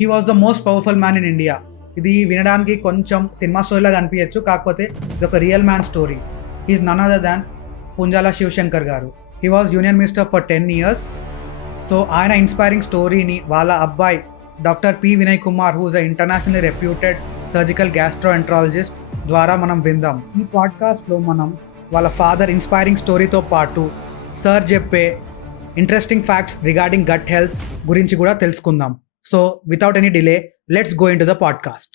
He was the most powerful man in India. ఇది వినడానికి కొంచెం సినిమా స్టోరీలాగా అనిపించచ్చు, కాకపోతే ఇది ఒక real man story. He is none other than Punjala Shivashankar garu. He was union minister for 10 years. So ఆయన ఇన్స్పైరింగ్ స్టోరీని వాళ్ళ అబ్బాయి doctor P Vinay Kumar, who's a internationally reputed surgical gastroenterologist ద్వారా మనం విందాం. ఈ పాడ్కాస్ట్లో మనం వాళ్ళ ఫాదర్ ఇన్స్పైరింగ్ స్టోరీతో పాటు సార్ చెప్పే interesting facts regarding gut health గురించి కూడా తెలుసుకుందాం. So without any delay, let's go into the podcast.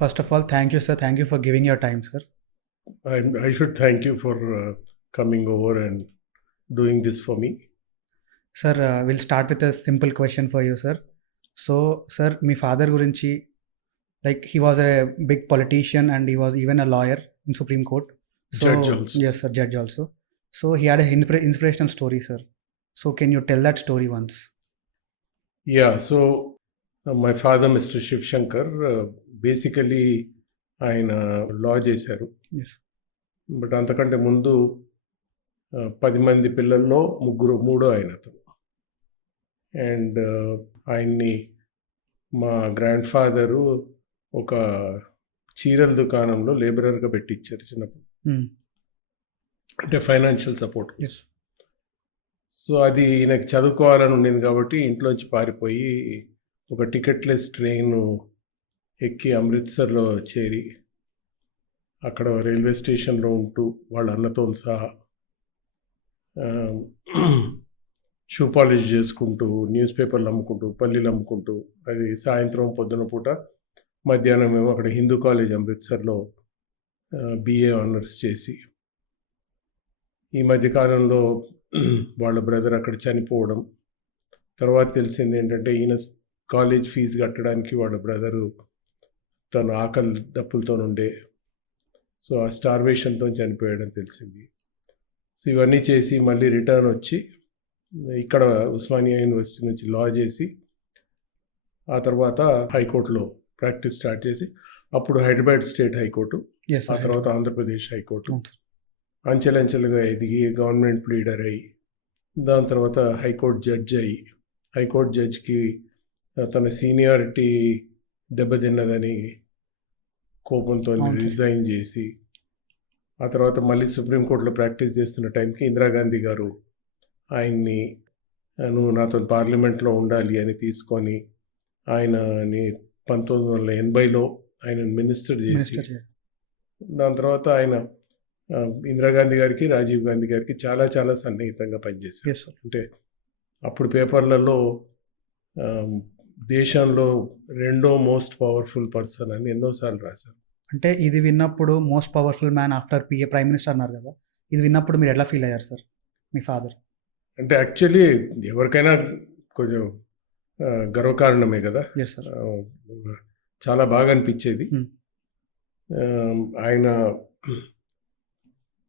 First of all, thank you, sir. Thank you for giving your time, sir. I should thank you for coming over and doing this for me. Sir, we'll start with a simple question for you, sir. So, sir, my father gurinchi, like he was a big politician and he was even a lawyer in Supreme Court. So, Judge also. Yes, sir, judge also. So, he had a inspirational story, sir. So, can you tell that story once? Yeah, so my father, Mr. Shiv Shankar, basically ఆయన లా చేశారు. Yes. But అంతకంటే ముందు 10 మంది పిల్లల్లో మూడో ఆయన అతను. And ఆయన్ని మా గ్రాండ్ ఫాదరు ఒక చీరల దుకాణంలో లేబరర్గా పెట్టించారు చిన్నప్పుడు, అంటే ఫైనాన్షియల్ సపోర్ట్. Yes. సో అది నాకు చదువుకోవాలని ఉండింది కాబట్టి ఇంట్లోంచి పారిపోయి ఒక టికెట్లెస్ ట్రైన్ ఎక్కి అమృత్సర్లో చేరి అక్కడ రైల్వే స్టేషన్లో ఉంటూ వాళ్ళ అన్నతో సహా షూ పాలిష్ చేసుకుంటూ, న్యూస్ పేపర్లు అమ్ముకుంటూ, పల్లీలు అమ్ముకుంటూ, అది సాయంత్రం పొద్దున పూట, మధ్యాహ్నం మేము అక్కడ హిందూ కాలేజ్ అమృత్సర్లో BA ఆనర్స్ చేసి, ఈ మధ్యకాలంలో వాళ్ళ బ్రదర్ అక్కడ చనిపోవడం, తర్వాత తెలిసింది ఏంటంటే ఈయన కాలేజ్ ఫీజు కట్టడానికి వాళ్ళ బ్రదరు తను ఆకలి దప్పులతో ఉండే, సో ఆ స్టార్వేషన్తో చనిపోయాడని తెలిసింది. సో ఇవన్నీ చేసి మళ్ళీ రిటర్న్ వచ్చి ఇక్కడ ఉస్మానియా యూనివర్సిటీ నుంచి లా చేసి, ఆ తర్వాత హైకోర్టులో ప్రాక్టీస్ స్టార్ట్ చేసి, అప్పుడు హైదరాబాద్ స్టేట్ హైకోర్టు, Yes, ఆ sir. తర్వాత ఆంధ్రప్రదేశ్ హైకోర్టు, అవును. అంచెలంచెలుగా ఎదిగి గవర్నమెంట్ ప్లీడర్ అయ్యి, దాని తర్వాత హైకోర్టు జడ్జ్ అయ్యి, హైకోర్టు జడ్జ్కి తన సీనియారిటీ దెబ్బతిన్నదని కోపంతో అవును. రిజైన్ చేసి, ఆ తర్వాత మళ్ళీ సుప్రీంకోర్టులో ప్రాక్టీస్ చేస్తున్న టైంకి ఇందిరాగాంధీ గారు ఆయన్ని నువ్వు నాతో పార్లమెంట్లో ఉండాలి అని తీసుకొని ఆయనని 1980లో ఆయన మినిస్టర్ చేసి, Minister, yeah. దాని తర్వాత ఆయన ఇందిరాగాంధీ గారికి, రాజీవ్ గాంధీ గారికి చాలా చాలా సన్నిహితంగా పనిచేశారు. Yes, sir. అంటే అప్పుడు పేపర్లలో దేశంలో రెండో మోస్ట్ పవర్ఫుల్ పర్సన్ అని ఎన్నోసార్లు రాశారు. అంటే ఇది విన్నప్పుడు most powerful man after PA prime minister అన్నారు కదా, ఇది విన్నప్పుడు మీరు ఎట్లా ఫీల్ అయ్యారు సార్, మీ ఫాదర్? అంటే యాక్చువల్లీ ఎవరికైనా కొంచెం గర్వకారణమే కదా. Yes sir. చాలా బాగా అనిపించేది. ఆయన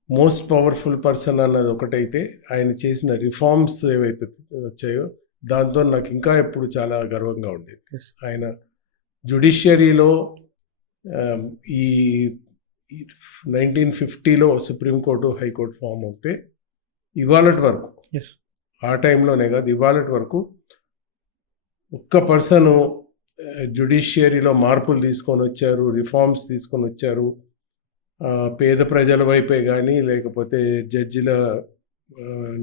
మోస్ట్ పవర్ఫుల్ పర్సన్ అన్నది ఒకటైతే, ఆయన చేసిన రిఫార్మ్స్ ఏవైతే వచ్చాయో దాంతో నాకు ఇంకా ఎప్పుడు చాలా గర్వంగా ఉండేది. Yes. ఆయన జుడిషియరీలో ఈ 1950లో సుప్రీంకోర్టు, హైకోర్టు ఫామ్ అవుతే ఇవాళటి వరకు, Yes. ఆ టైంలోనే కాదు ఇవాళటి వరకు, ఒక్క పర్సను జుడిషియరీలో మార్పులు తీసుకొని వచ్చారు, రిఫార్మ్స్ తీసుకొని వచ్చారు, పేద ప్రజల వైపే కానీ లేకపోతే జడ్జిల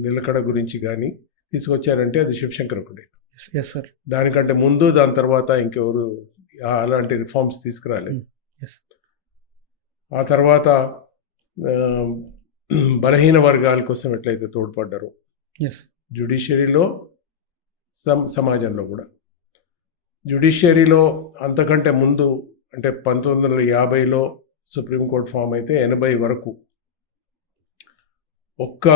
నిలకడ గురించి కానీ తీసుకొచ్చారంటే అది శివశంకర్ ఒకటే. Yes sir. దానికంటే ముందు, దాని తర్వాత ఇంకెవరు అలాంటి రిఫార్మ్స్ తీసుకురాలేదు. Yes. ఆ తర్వాత బలహీన వర్గాల కోసం ఎట్లయితే తోడ్పడ్డారో ఎస్. జుడిషియరీలో, సమాజంలో కూడా. జుడిషియరీలో అంతకంటే ముందు అంటే 1950లో సుప్రీంకోర్టు ఫామ్ అయితే 80 వరకు ఒక్క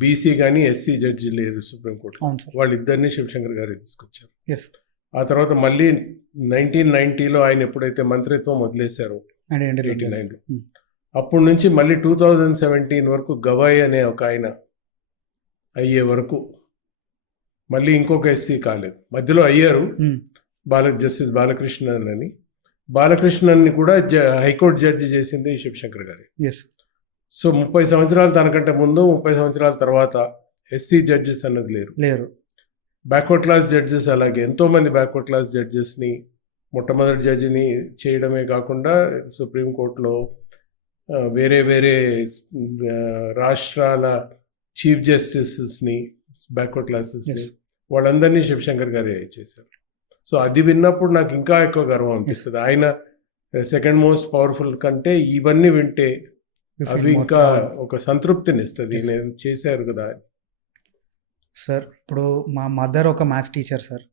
బీసీ కానీ ఎస్సీ జడ్జి లేరు సుప్రీంకోర్టు. అవును సార్. వాళ్ళిద్దరినీ శివశంకర్ గారు తీసుకొచ్చారు. ఎస్. ఆ తర్వాత మళ్ళీ 1990లో ఆయన ఎప్పుడైతే మంత్రిత్వం వదిలేశారో 89లో, అప్పటి నుంచి మళ్ళీ 2017 వరకు గవాయ్ అనే ఒక ఆయన అయ్యే వరకు మళ్ళీ ఇంకొక ఎస్సీ కాలేదు. మధ్యలో అయ్యారు జస్టిస్ బాలకృష్ణన్ అని. బాలకృష్ణన్ని కూడా హైకోర్టు జడ్జి చేసింది శివశంకర్ గారి. ఎస్. సో 30 సంవత్సరాలు దానికంటే ముందు 30 సంవత్సరాల తర్వాత ఎస్సీ జడ్జెస్ అన్నది లేరు. బ్యాక్వర్డ్ క్లాస్ జడ్జెస్ అలాగే ఎంతోమంది బ్యాక్వర్డ్ క్లాస్ జడ్జెస్ని మొట్టమొదటి జడ్జిని చేయడమే కాకుండా సుప్రీంకోర్టులో వేరే వేరే రాష్ట్రాల చీఫ్ జస్టిసెస్ని బ్యాక్వర్డ్ క్లాసెస్ని Yes. వాళ్ళందరినీ శివశంకర్ గారు చేశారు. సో అది విన్నప్పుడు నాకు ఇంకా ఎక్కువ గర్వం అనిపిస్తుంది. ఆయన సెకండ్ మోస్ట్ పవర్ఫుల్ కంటే ఇవన్నీ వింటే You feel అవి more ఇంకా proud. ఒక సంతృప్తిని ఇస్తుంది. Yes. నేను చేశారు కదా. సార్ ఇప్పుడు మా మదర్ ఒక మ్యాథ్స్ టీచర్ సార్,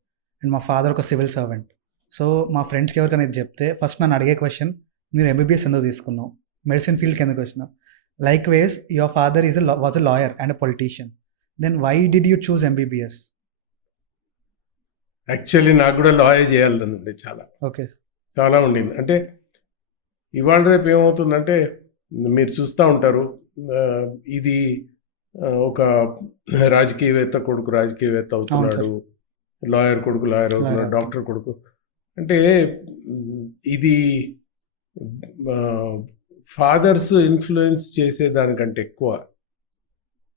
అండ్ మా ఫాదర్ ఒక సివిల్ సర్వెంట్. సో మా ఫ్రెండ్స్కి ఎవరికైనా ఇది చెప్తే ఫస్ట్ నన్ను అడిగే క్వశ్చన్, మీరు ఎంబీబీఎస్ ఎందుకు తీసుకున్నావు, మెడిసిన్ ఫీల్డ్కి ఎందుకు వచ్చినావు? Like was your father was a lawyer and a politician, then why did you choose MBBS? Actually నాకు కూడా లాయర్ చేయాలనుండే ఓకే. చాలా ఉండింది. అంటే ఇవాళ రేపు ఏమవుతుందంటే మీరు చూస్తూ ఉంటారు, ఇది ఒక రాజకీయవేత్త కొడుకు రాజకీయవేత్త అవుతున్నాడు, లాయర్ కొడుకు లాయర్ అవుతున్నాడు, Lawyer. డాక్టర్ కొడుకు. అంటే ఇది ఫాదర్స్ ఇన్ఫ్లుయెన్స్ చేసేదానికంటే ఎక్కువ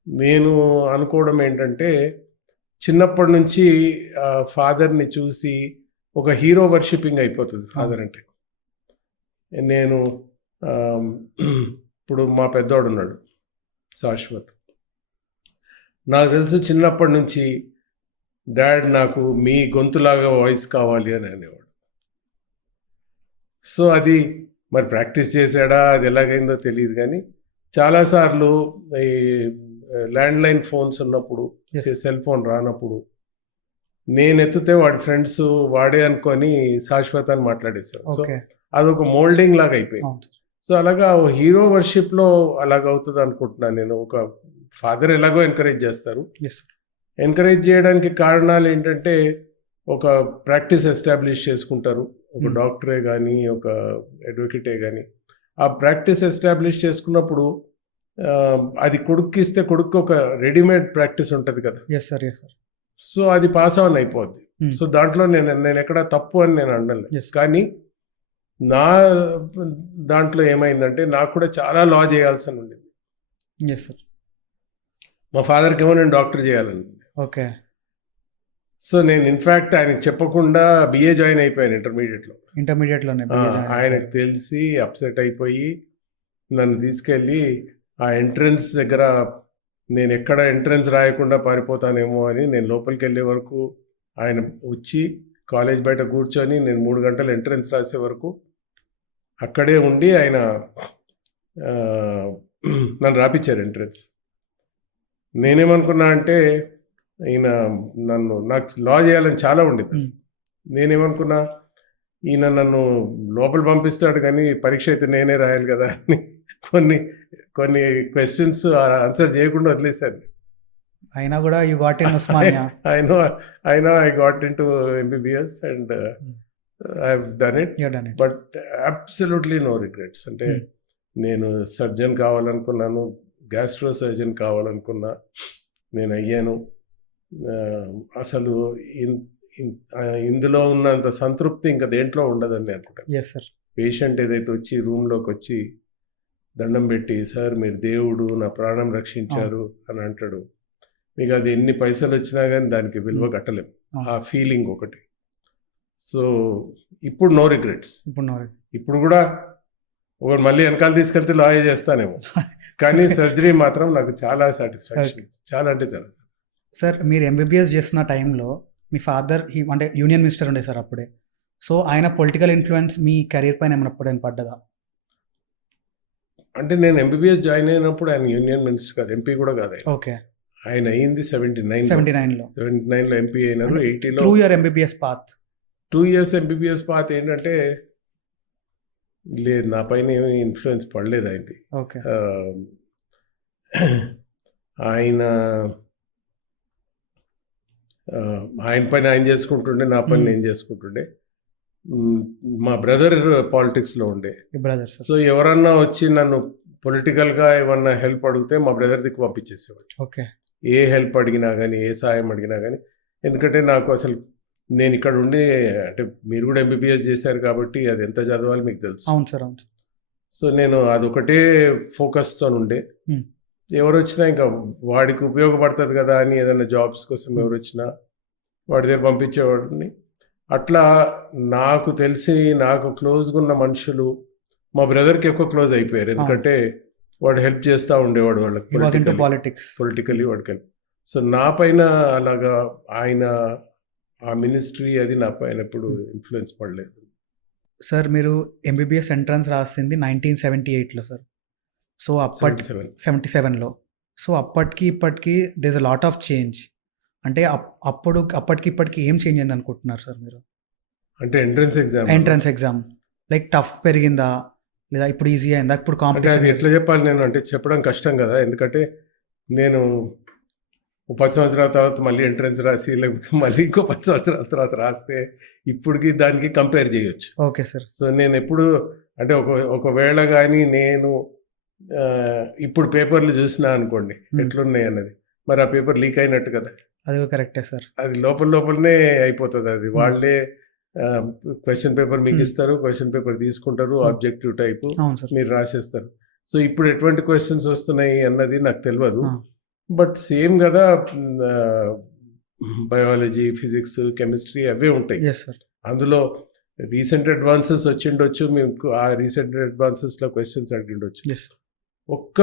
నేను అనుకోవడం ఏంటంటే, చిన్నప్పటి నుంచి ఫాదర్ని చూసి ఒక హీరో వర్షిపింగ్ అయిపోతుంది ఫాదర్ అంటే. నేను ఇప్పుడు మా పెద్దవాడు ఉన్నాడు శాశ్వత్, నాకు తెలుసు చిన్నప్పటి నుంచి డాడ్ నాకు మీ గొంతులాగా వాయిస్ కావాలి అని అనేవాడు. సో అది మరి ప్రాక్టీస్ చేశాడా, అది ఎలాగైందో తెలియదు, కానీ చాలాసార్లు ఈ ల్యాండ్లైన్ ఫోన్స్ ఉన్నప్పుడు, సెల్ ఫోన్ రానప్పుడు నేను ఎత్తితే వాడి ఫ్రెండ్స్ వాడే అనుకొని శాశ్వత్ అని మాట్లాడేశారు. సో అదొక మోల్డింగ్ లాగా అయిపోయింది. సో అలాగా హీరో వర్షిప్లో అలాగ అవుతుంది అనుకుంటున్నాను నేను. ఒక ఫాదర్ ఎలాగో ఎంకరేజ్ చేస్తారు, ఎంకరేజ్ చేయడానికి కారణాలు ఏంటంటే ఒక ప్రాక్టీస్ ఎస్టాబ్లిష్ చేసుకుంటారు. ఒక డాక్టరే కానీ ఒక అడ్వకేటే కానీ ఆ ప్రాక్టీస్ ఎస్టాబ్లిష్ చేసుకున్నప్పుడు అది కొడుక్కి ఇస్తే కొడుకు ఒక రెడీమేడ్ ప్రాక్టీస్ ఉంటుంది కదా. సో అది పాస్ ఆన్ అయిపోద్ది. సో దాంట్లో నేను ఎక్కడ తప్పు అని నేను అనలేదు, కానీ నా దాంట్లో ఏమైందంటే నాకు కూడా చాలా లా చేయాల్సి ఉండేది. మా ఫాదర్కి ఏమో నేను డాక్టర్ చేయాలని. ఓకే. సో నేను ఇన్ఫ్యాక్ట్ ఆయనకి చెప్పకుండా బిఏ జాయిన్ అయిపోయాను ఇంటర్మీడియట్లోనే. ఆయనకు తెలిసి అప్సెట్ అయిపోయి నన్ను తీసుకెళ్ళి ఆ ఎంట్రన్స్ దగ్గర, నేను ఎక్కడ ఎంట్రన్స్ రాయకుండా పారిపోతానేమో అని నేను లోపలికి వెళ్ళే వరకు ఆయన వచ్చి కాలేజ్ బయట కూర్చొని నేను 3 గంటలు ఎంట్రన్స్ రాసే వరకు అక్కడే ఉండి ఆయన నన్ను రాపిచ్చారు ఎంట్రన్స్. నేనేమనుకున్నా అంటే ఈయన నాకు లా చేయాలని చాలా ఉండేది. నేనేమనుకున్నా ఈయన నన్ను లోపల పంపిస్తాడు కానీ పరీక్ష అయితే నేనే రాయాలి కదా అని కొన్ని క్వశ్చన్స్ ఆన్సర్ చేయకుండా వదిలేశాను. అయినా కూడా you got in Osmania. I got into MBBS and I've done it. But absolutely no regrets. అంటే నేను సర్జన్ కావాలనుకున్నాను, గ్యాస్ట్రో సర్జన్ కావాలనుకున్నా, నేను అయ్యాను. అసలు ఇందులో ఉన్నంత సంతృప్తి ఇంకా దేంట్లో ఉండదని అనుకుంటాను. పేషెంట్ ఏదైతే వచ్చి రూమ్లోకి వచ్చి దండం పెట్టి, సార్ మీరు దేవుడు, నా ప్రాణం రక్షించారు అని అంటాడు, మీకు అది ఎన్ని పైసలు వచ్చినా కానీ దానికి విలువ కట్టలేము. ఆ ఫీలింగ్ ఒకటి. సో ఇప్పుడు నో రిగ్రెట్స్. ఇప్పుడు కూడా ఒకటి మళ్ళీ వెనకాల తీసుకెళ్తే లాయర్ చేస్తానేమో, కానీ సర్జరీ మాత్రం నాకు చాలా సాటిస్ఫాక్షన్, చాలా అంటే చాలా. సార్ మీరు ఎంబీబీఎస్ చేస్తున్న టైంలో మీ ఫాదర్ అంటే యూనియన్ మినిస్టర్ ఉండే సార్ అప్పుడే. సో ఆయన పొలిటికల్ ఇన్ఫ్లుయెన్స్ మీ కెరీర్ పైన ఎప్పుడైనా పడ్డదా? అంటే నేను ఎంబీబీఎస్ జాయిన్ అయినప్పుడు ఆయన యూనియన్ మినిస్టర్ కాదు, ఎంపీ కూడా కాదు. ఓకే. ఆయన అయింది 79లో ఎంపీ అయినారు. 80లో 2 year MBBS path. 2 years MBBS path ఏంటంటే లేదు, నా పైన ఏమీ ఇన్ఫ్లుయెన్స్ పడలేదు ఆయనది. ఓకే. ఆయన పైన ఆయన చేసుకుంటుండే, నా పని నేను చేసుకుంటుండే. మా బ్రదర్ పాలిటిక్స్లో ఉండే. సో ఎవరన్నా వచ్చి నన్ను పొలిటికల్గా ఏమన్నా హెల్ప్ అడిగితే మా బ్రదర్ దిక్కు పంపించేసేవాడు. ఓకే. ఏ హెల్ప్ అడిగినా కానీ, ఏ సాయం అడిగినా కానీ. ఎందుకంటే నాకు అసలు నేను ఇక్కడ ఉండి, అంటే మీరు కూడా ఎంబీబీఎస్ చేశారు కాబట్టి అది ఎంత చదవాలి మీకు తెలుసు. అవును సార్, అవును. సో నేను అదొకటే ఫోకస్తో ఉండే. Hmm. ఎవరు వచ్చినా ఇంకా వాడికి ఉపయోగపడుతుంది కదా అని ఏదైనా జాబ్స్ కోసం ఎవరు వచ్చినా వాడి దగ్గర పంపించేవాడిని. అట్లా నాకు తెలిసి నాకు క్లోజ్గా ఉన్న మనుషులు మా బ్రదర్కి ఎక్కువ క్లోజ్ అయిపోయారు, ఎందుకంటే వాడు హెల్ప్ చేస్తూ ఉండేవాడు వాళ్ళకి పొలిటికల్లీ వాడికి హెల్ప్. సో నా పైన అలాగా ఆయన ఆ మినిస్ట్రీ అది నా పైన ఎప్పుడు ఇన్ఫ్లుయెన్స్ పడలేదు. సార్ మీరు ఎంబీబీఎస్ ఎంట్రన్స్ రాసింది 1978లో సార్. సో 77లో. సో అప్పటికి ఇప్పటికి there is a lot of change. అంటే అప్పటికి ఇప్పటికి ఏం చేంజ్ అయింది అనుకుంటున్నారు సార్ మీరు? అంటే ఎంట్రన్స్ ఎగ్జామ్ లైక్ టఫ్ పెరిగిందా లేదా ఇప్పుడు ఈజీ అయిందా? ఇప్పుడు అంటే కాంపిటీషన్ అది ఎట్లా చెప్పాలి నేను, అంటే చెప్పడం కష్టం కదా, ఎందుకంటే నేను 10 సంవత్సరాల తర్వాత మళ్ళీ ఎంట్రన్స్ రాసి లేకపోతే మళ్ళీ ఇంకో 10 సంవత్సరాల తర్వాత రాస్తే ఇప్పటికి దానికి కంపేర్ చేయొచ్చు. Okay sir. సో నేను ఎప్పుడు అంటే ఒకవేళ కానీ నేను ఇప్పుడు పేపర్లు చూసినా అనుకోండి ఎట్లున్నాయి అన్నది, మరి ఆ పేపర్ లీక్ అయినట్టు కదా. అది కరెక్టే సార్. అది లోపలనే అయిపోతుంది. అది వాళ్ళే క్వశ్చన్ పేపర్ మీకు ఇస్తారు, క్వశ్చన్ పేపర్ తీసుకుంటారు, ఆబ్జెక్టివ్ టైపు మీరు రాసేస్తారు. సో ఇప్పుడు ఎటువంటి క్వశ్చన్స్ వస్తున్నాయి అన్నది నాకు తెలియదు, బట్ సేమ్ కదా, బయాలజీ, ఫిజిక్స్, కెమిస్ట్రీ అవే ఉంటాయి. అందులో రీసెంట్ అడ్వాన్సెస్ వచ్చిండొచ్చు, మీకు ఆ రీసెంట్ అడ్వాన్సెస్లో క్వశ్చన్స్ అడిగిండొచ్చు. ఒక్క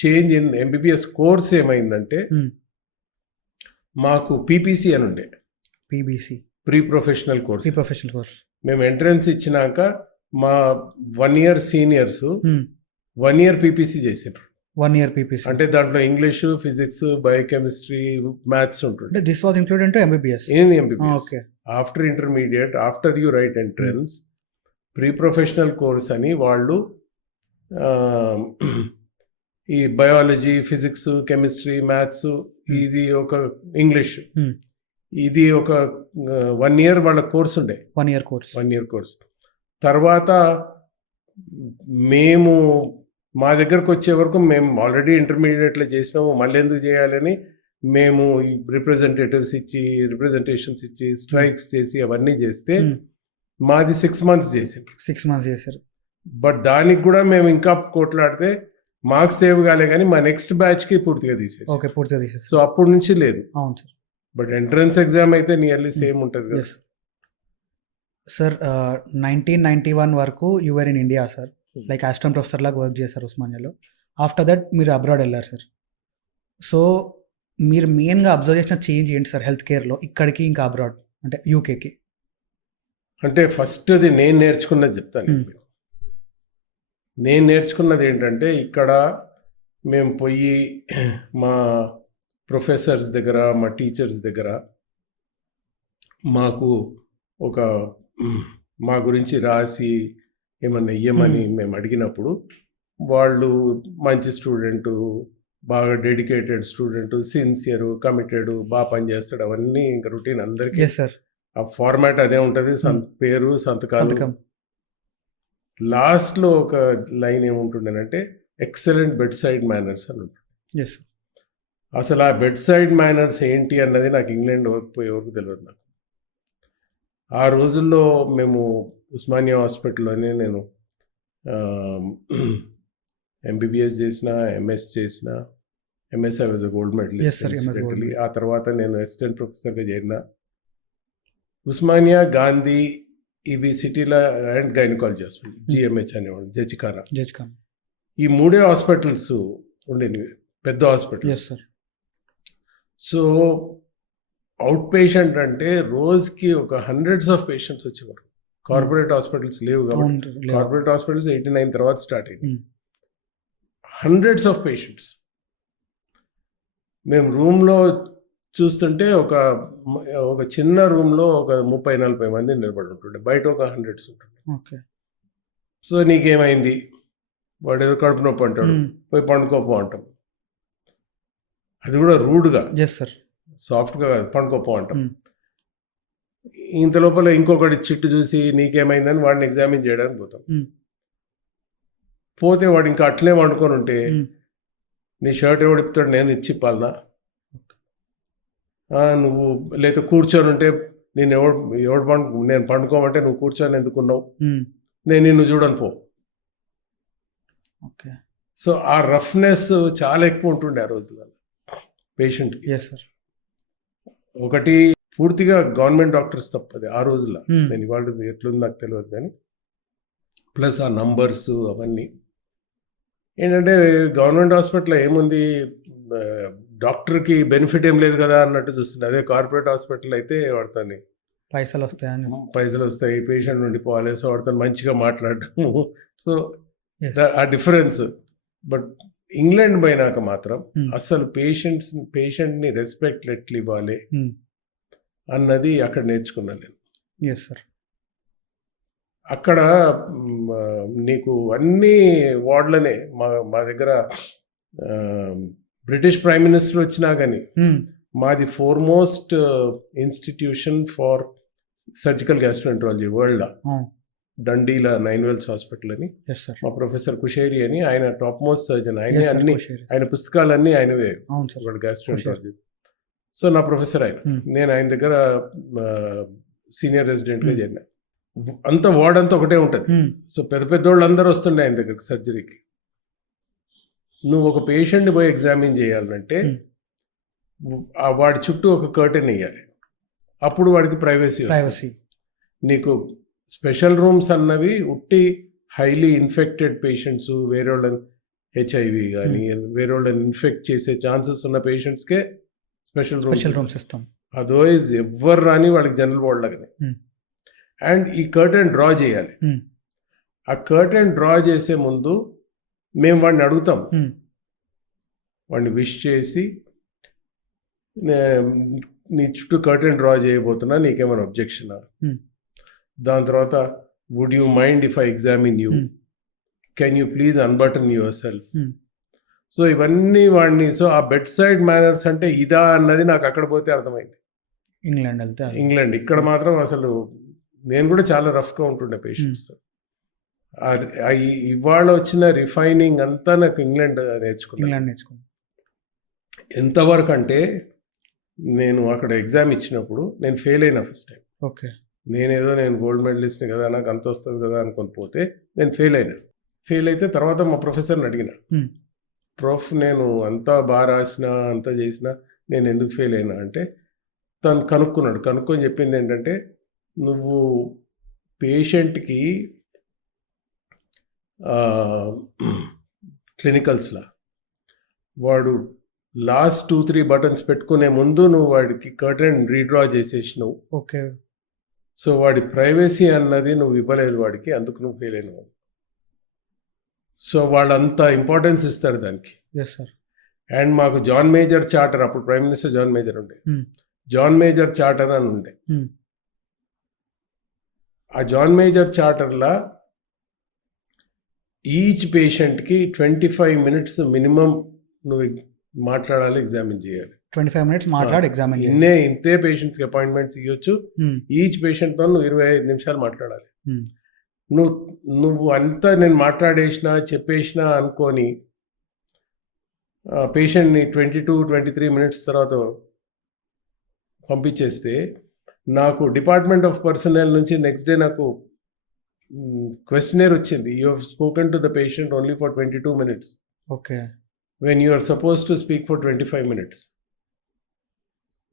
చేంజ్ ఇన్ ఎంబీబీఎస్ కోర్స్ ఏమైందంటే మాకు పీపీసీ అని ఉండే, ప్రీ ప్రొఫెషనల్ కోర్స్. మేము ఎంట్రన్స్ ఇచ్చినాక మా 1 year సీనియర్స్ 1 year పీపీసీ చేసారు. 1 year పీపీసీ అంటే దాంట్లో ఇంగ్లీషు, ఫిజిక్స్, బయోకెమిస్ట్రీ, మ్యాథ్స్ ఉంటుంది. This was included into MBBS. Okay. After intermediate, after you right entrance, pre professional course అని వాళ్ళు ఈ బయాలజీ, ఫిజిక్స్, కెమిస్ట్రీ, మ్యాథ్స్, ఇది ఒక ఇంగ్లీష్, ఇది ఒక 1 year వాళ్ళ కోర్స్ ఉండే. 1 year కోర్స్. తర్వాత మేము మా దగ్గరకు వచ్చే వరకు మేము ఆల్రెడీ ఇంటర్మీడియట్లో చేసినాము, మళ్ళీ ఎందుకు చేయాలని మేము రిప్రజెంటేషన్స్ ఇచ్చి స్ట్రైక్స్ చేసి అవన్నీ చేస్తే మాది 6 months చేశారు. బట్ దానికి కూడా మేము ఇంకా కోట్లాడితే మార్క్స్ సేవ్ కాలే కానీ మా నెక్స్ట్ బ్యాచ్కి పూర్తిగా తీసేసి. సో అప్పటి నుంచి లేదు. అవును సార్. బట్ ఎంట్రన్స్ ఎగ్జామ్ అయితే నియర్లీ సేమ్ ఉంటుంది కదా సార్. 1991 వరకు you're in India sir, like assistant professor లాగా వర్క్ చేశారు ఉస్మానియాలో. ఆఫ్టర్ దట్ మీరు అబ్రాడ్ వెళ్ళారు సార్. సో మీరు మెయిన్గా అబ్జర్వ్ చేసిన చేంజ్ ఏంటి సార్ హెల్త్ కేర్లో, ఇక్కడికి ఇంకా అబ్రాడ్ అంటే యూకేకి? అంటే ఫస్ట్ అది నేను నేర్చుకున్నది చెప్తాను. నేను నేర్చుకున్నది ఏంటంటే ఇక్కడ మేము పోయి మా ప్రొఫెసర్స్ దగ్గర, మా టీచర్స్ దగ్గర మాకు మా గురించి రాసి ఏమన్నా ఇయ్యమని మేము అడిగినప్పుడు వాళ్ళు మంచి స్టూడెంటు, బాగా డెడికేటెడ్ స్టూడెంటు, సిన్సియరు, కమిటెడ్, బాగా పనిచేస్తాడు, అవన్నీ ఇంకా రొటీన్ అందరికీ. ఆ ఫార్మాట్ అదే ఉంటుంది, పేరు, సంతకాలు. లాస్ట్లో ఒక లైన్ ఏముంటుండేనంటే ఎక్సలెంట్ బెడ్ సైడ్ మేనర్స్ అని ఉంటుంది. అసలు ఆ బెడ్ సైడ్ మేనర్స్ ఏంటి అన్నది నాకు ఇంగ్లాండ్ పోయేవరకు తెలియదు. నాకు ఆ రోజుల్లో మేము ఉస్మానియా హాస్పిటల్లోనే నేను ఎంబీబీఎస్ చేసిన, ఎంఎస్ చేసిన. MS I was a gold medallist. ఆ తర్వాత నేను అసిస్టెంట్ ప్రొఫెసర్గా చేరిన. ఉస్మానియా, గాంధీ, ఇవి సిటీలో అండ్ గైనకాలజీ హాస్పిటల్, జిఎంహెచ్ అనేవాడు, జజిఖానా, ఈ 3 హాస్పిటల్స్ ఉండేవి, పెద్ద హాస్పిటల్స్. సో అవుట్ పేషెంట్ అంటే రోజుకి ఒక hundreds of పేషెంట్స్ వచ్చేవారు. కార్పొరేట్ హాస్పిటల్స్ లేవు కాబట్టి, కార్పొరేట్ హాస్పిటల్స్ 89 తర్వాత స్టార్ట్ అయింది. hundreds of patients. మేము రూమ్లో చూస్తుంటే ఒక చిన్న రూమ్లో ఒక 30-40 మంది నిలబడి ఉంటుండే, బయట ఒక 100s ఉంటుండే. సో నీకేమైంది, వాడు ఏదో కడుపు నొప్పి అంటాడు, పోయి పండుకోపో అంటాం. అది కూడా రూడ్గా, సాఫ్ట్గా కాదు, పండుకోపో అంటాం. ఇంత లోపల ఇంకొకటి చిట్టు చూసి నీకేమైందని వాడిని ఎగ్జామిన్ చేయడానికి పోతాం. పోతే వాడు ఇంకా అట్లే వండుకొని ఉంటే నీ షర్ట్ ఎవడు ఇప్పుతాడు, నేను ఇచ్చిప్పాలనా? నువ్వు లేకపోతే కూర్చొని ఉంటే నేను నేను పండుకోమంటే నువ్వు కూర్చొని ఎందుకున్నావు, నేను నిన్ను చూడను పో. ఓకే. సో ఆ రఫ్నెస్ చాలా ఎక్కువ ఉంటుండే ఆ రోజులలో పేషెంట్కి. Yes sir. ఒకటి పూర్తిగా గవర్నమెంట్ డాక్టర్స్ తప్పది ఆ రోజుల్లో. Hmm. నేను ఇవాళ ఎట్లుంది నాకు తెలియదు కానీ ప్లస్ ఆ నంబర్స్ అవన్నీ ఏంటంటే గవర్నమెంట్ హాస్పిటల్లో ఏముంది, డాక్టర్కి బెనిఫిట్ ఏం లేదు కదా అన్నట్టు చూస్తుంది. అదే కార్పొరేట్ హాస్పిటల్ అయితే వాడతాను పైసలు వస్తాయని. పైసలు వస్తాయి, పేషెంట్ ఉండిపోవాలి, సో వాడితో మంచిగా మాట్లాడటము. So Yes. ఆ డిఫరెన్స్. బట్ ఇంగ్లాండ్ పోయినాక మాత్రం Hmm. అసలు పేషెంట్ని రెస్పెక్ట్ ఎట్లా ఇవ్వాలి Hmm. అన్నది అక్కడ నేర్చుకున్నాను నేను. Yes sir. అక్కడ నీకు అన్ని వార్డులనే మా దగ్గర బ్రిటిష్ ప్రైమ్ మినిస్టర్ వచ్చినా కానీ Hmm. మాది foremost institution for surgical gastroenterology world. Oh. డండీలా 9 Wells హాస్పిటల్ అని ఎస్ సార్. మా ప్రొఫెసర్ కుషేరి అని, ఆయన టాప్ మోస్ట్ సర్జన్. Yes, ఆయనే sir, అన్ని కుషేరి. ఆయన పుస్తకాలన్నీ ఆయనవే, అవును సార్. గ్యాస్ట్రోఎంట్రాలజీ. సో నా ప్రొఫెసర్ ఆయన. Hmm. నేను ఆయన దగ్గర సీనియర్ రెసిడెంట్గా చేరినా. అంత వార్డ్ అంతా ఒకటే ఉంటుంది. Hmm. సో పెద్ద పెద్దోళ్ళు అందరూ వస్తుండే ఆయన దగ్గరికి సర్జరీకి. నువ్వు ఒక పేషెంట్ని పోయి ఎగ్జామిన్ చేయాలంటే ఆ వాడి చుట్టూ ఒక కర్టెన్ వేయాలి, అప్పుడు వాడికి ప్రైవసీ. నీకు స్పెషల్ రూమ్స్ అన్నవి ఉట్టి హైలీ ఇన్ఫెక్టెడ్ పేషెంట్స్, వేరే వాళ్ళని HIV కానీ వేరే వాళ్ళని ఇన్ఫెక్ట్ చేసే ఛాన్సెస్ ఉన్న పేషెంట్స్కే స్పెషల్ రూమ్స్ ఇస్తాం. అదర్వైజ్ ఎవ్వరు రాని వాళ్ళకి జనరల్ వార్డ్ లాగానే. అండ్ ఈ కర్టెన్ డ్రా చేయాలి. ఆ కర్టెన్ డ్రా చేసే ముందు మేము వాడిని అడుగుతాం, వాడిని విష్ చేసి నీ చుట్టూ కర్టెన్ డ్రా చేయబోతున్నా, నీకేమైనా అబ్జెక్షనా? దాని తర్వాత would you mind if I examine you, can you please unbutton yourself. So ఇవన్నీ వాడిని. సో ఆ బెడ్ సైడ్ మేనర్స్ అంటే ఇదా అన్నది నాకు అక్కడ పోతే అర్థమైంది. ఇంగ్లాండ్ ఇక్కడ మాత్రం అసలు నేను కూడా చాలా రఫ్గా ఉంటుండే పేషెంట్స్తో. ఇవాళ వచ్చిన రిఫైనింగ్ అంతా నాకు ఇంగ్లాండ్ నేర్చుకున్నాను. ఎంతవరకు అంటే నేను అక్కడ ఎగ్జామ్ ఇచ్చినప్పుడు నేను ఫెయిల్ అయినా ఫస్ట్ టైం. ఓకే. నేను గోల్డ్ మెడలిస్ట్ని కదా, నాకు అంత వస్తుంది కదా అనుకొని పోతే నేను ఫెయిల్ అయినా. ఫెయిల్ అయితే తర్వాత మా ప్రొఫెసర్ని అడిగిన, ప్రొఫ్ నేను అంతా బాగా రాసిన అంతా చేసిన, నేను ఎందుకు ఫెయిల్ అయినా అంటే తను కనుక్కొని చెప్పింది ఏంటంటే, నువ్వు పేషెంట్కి క్లినికల్స్లా వాడు లాస్ట్ 2-3 బటన్స్ పెట్టుకునే ముందు నువ్వు వాడికి కర్టెన్ రీడ్రా చేసేసినావు. ఓకే. సో వాడి ప్రైవసీ అన్నది నువ్వు ఇవ్వలేదు వాడికి, అందుకు నువ్వు ఫెయిల్ అయినావు. సో వాళ్ళంత ఇంపార్టెన్స్ ఇస్తారు దానికి. అండ్ మాకు జాన్ మేజర్ చార్టర్, అప్పుడు ప్రైమ్ మినిస్టర్ జాన్ మేజర్ ఉండే, జాన్ మేజర్ చార్టర్ అని ఉండే. ఆ జాన్ మేజర్ చార్టర్లా ఈచ్ పేషెంట్కి 25 minutes మినిమం నువ్వు మాట్లాడాలి, ఎగ్జామిన్ చేయాలి. 25 minutes మాట్లాడి ఎగ్జామిన్. ఇంతే పేషెంట్స్కి అపాయింట్మెంట్స్ ఇవ్వచ్చు. ఈచ్ పేషెంట్తో నువ్వు 25 నిమిషాలు మాట్లాడాలి. నువ్వు అంతా నేను మాట్లాడేసినా చెప్పేసినా అనుకొని పేషెంట్ని 22-23 minutes తర్వాత పంపించేస్తే, నాకు డిపార్ట్మెంట్ ఆఫ్ పర్సనల్ నుంచి నెక్స్ట్ డే నాకు క్వశ్చనర్ వచ్చింది, you have spoken to the patient only for 22 minutes. Okay. When you are supposed to speak for 25 minutes.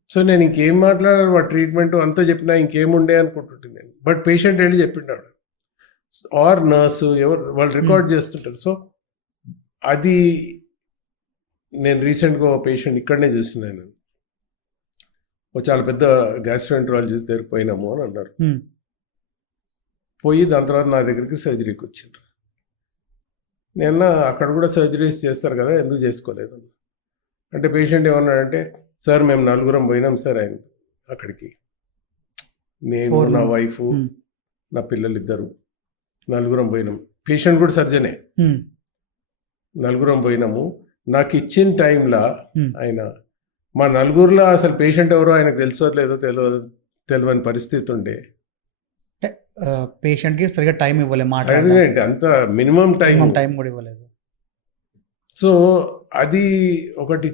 So నేను ఇంకేం మాట్లాడాలి, వాడు ట్రీట్మెంట్ అంతా చెప్పినా ఇంకేముండే అనుకుంటుంటాను నేను. బట్ పేషెంట్ వెళ్ళి చెప్పిండాడు, ఆర్ నర్సు ఎవరు వాళ్ళు రికార్డ్ చేస్తుంటారు. సో అది నేను రీసెంట్గా ఒక పేషెంట్ ఇక్కడనే చూసినాను, చాలా పెద్ద గ్యాస్ట్రోఎంట్రాలజిస్ట్ దగ్గరికి పోయినాము అని అన్నారు. పోయి దాని తర్వాత నా దగ్గరికి సర్జరీకి వచ్చిండ్రు. నేను అక్కడ కూడా సర్జరీస్ చేస్తారు కదా, ఎందుకు చేసుకోలేదు అంటే పేషెంట్ ఏమన్నాడంటే, సార్ మేము 4 పోయినాం సార్ ఆయన అక్కడికి, నేను నా వైఫ్ నా పిల్లలు 2 4 పోయినాం. పేషెంట్ కూడా సర్జనే. 4 పోయినాము. నాకు ఇచ్చిన టైంలో ఆయన మా 4 అసలు పేషెంట్ ఎవరో ఆయనకు తెలుసోలేదో తెలియని పరిస్థితి ఉండే. పేషెంట్కి సరిగ్గా టైం ఇవ్వలేదు, అంత మినిమం టైం కూడా ఇవ్వలేదు. సో అది ఒకటి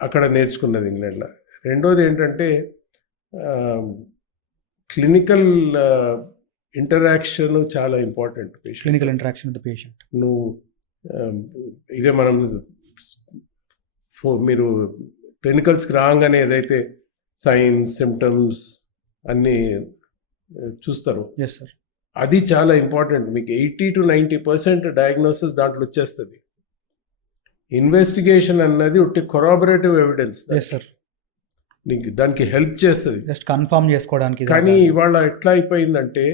అక్కడ నేర్చుకున్నది ఇంగ్లాండ్లో. రెండోది ఏంటంటే క్లినికల్ ఇంటరాక్షన్ చాలా important. Clinical interaction with patient. నువ్వు ఇదే మనం మీరు క్లినికల్స్కి రాగానే ఏదైతే సైన్స్ సిమ్టమ్స్ అన్నీ చూస్తారు, ఎస్ సార్. అది చాలా ఇంపార్టెంట్. మీకు 80 to 90% డయాగ్నోసిస్ దాంట్లో వచ్చేస్తుంది. ఇన్వెస్టిగేషన్ అన్నది ఒకటి కొరాబరేటివ్ ఎవిడెన్స్, ఎస్ సార్. నీకు దానికి హెల్ప్ చేస్తుంది. జస్ట్ కన్ఫర్మ్ చేసుకోవడానికి. కానీ ఇవాళ ఎట్లా అయిపోయిందంటే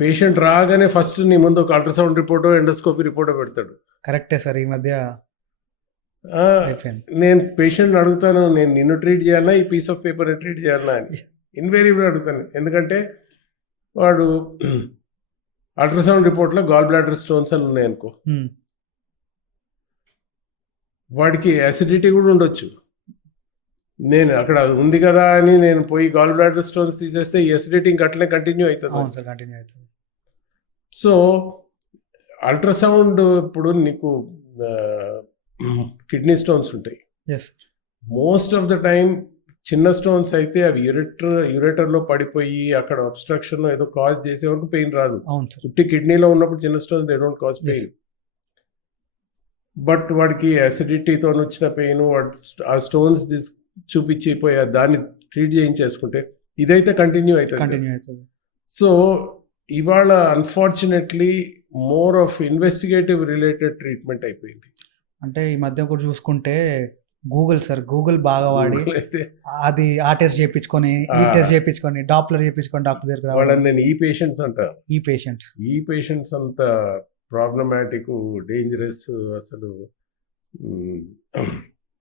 పేషెంట్ రాగానే ఫస్ట్ నీ ముందు ఒక అల్ట్రాసౌండ్ రిపోర్టో ఎండోస్కోపీ రిపోర్టో పెడతాడు. కరెక్టే సార్, ఈ మధ్య అయిపోయింది. నేను పేషెంట్ అడుగుతాను, నేను నిన్ను ట్రీట్ చేయాలా ఈ పీస్ ఆఫ్ పేపర్ని ట్రీట్ చేయాలా అని ఇన్వేరియబుల్ అడుగుతాను. ఎందుకంటే వాడు అల్ట్రాసౌండ్ రిపోర్ట్లో గాల్ బ్లాడర్ స్టోన్స్ అని ఉన్నాయనుకో, వాడికి యాసిడిటీ కూడా ఉండొచ్చు. నేను అక్కడ ఉంది కదా అని నేను పోయి గాల్ బ్లాడర్ స్టోన్స్ తీసేస్తే ఈ యాసిడిటీ ఇంక అట్లనే కంటిన్యూ అవుతుంది. అవును సార్, కంటిన్యూ అవుతుంది. సో అల్ట్రాసౌండ్ ఇప్పుడు నీకు కిడ్నీ స్టోన్స్ ఉంటాయి. Yes. Most of the time చిన్న స్టోన్స్ అయితే అవి యూరేటర్లో పడిపోయి అక్కడ అబ్స్ట్రక్షన్ ఏదో కాజ్ చేసే వరకు పెయిన్ రాదు. అవును సార్. పుట్టి కిడ్నీలో ఉన్నప్పుడు చిన్న stones they don't cause pain. But వాడికి యాసిడిటీతో వచ్చిన పెయిన్, ఆ స్టోన్స్ చూపించిపోయి దాన్ని ట్రీట్ చేయించేసుకుంటే ఇదైతే కంటిన్యూ అవుతుంది. సో ఇవాళ unfortunately more of investigative related treatment అయిపోయింది. అంటే ఈ మధ్య కూడా చూసుకుంటే గూగుల్ సార్, గూగుల్ బాగా వాడి అయితే అది ఆ టెస్ట్ చేయించుకొని ఈ టెస్ట్ చేయించుకొని డాప్లర్ చేయించుకొని డాక్టర్ దగ్గర వాళ్ళని నేను ఈ పేషెంట్స్ అంటాను. ఈ పేషెంట్స్ అంత ప్రాబ్లమాటిక్, డేంజరస్. అసలు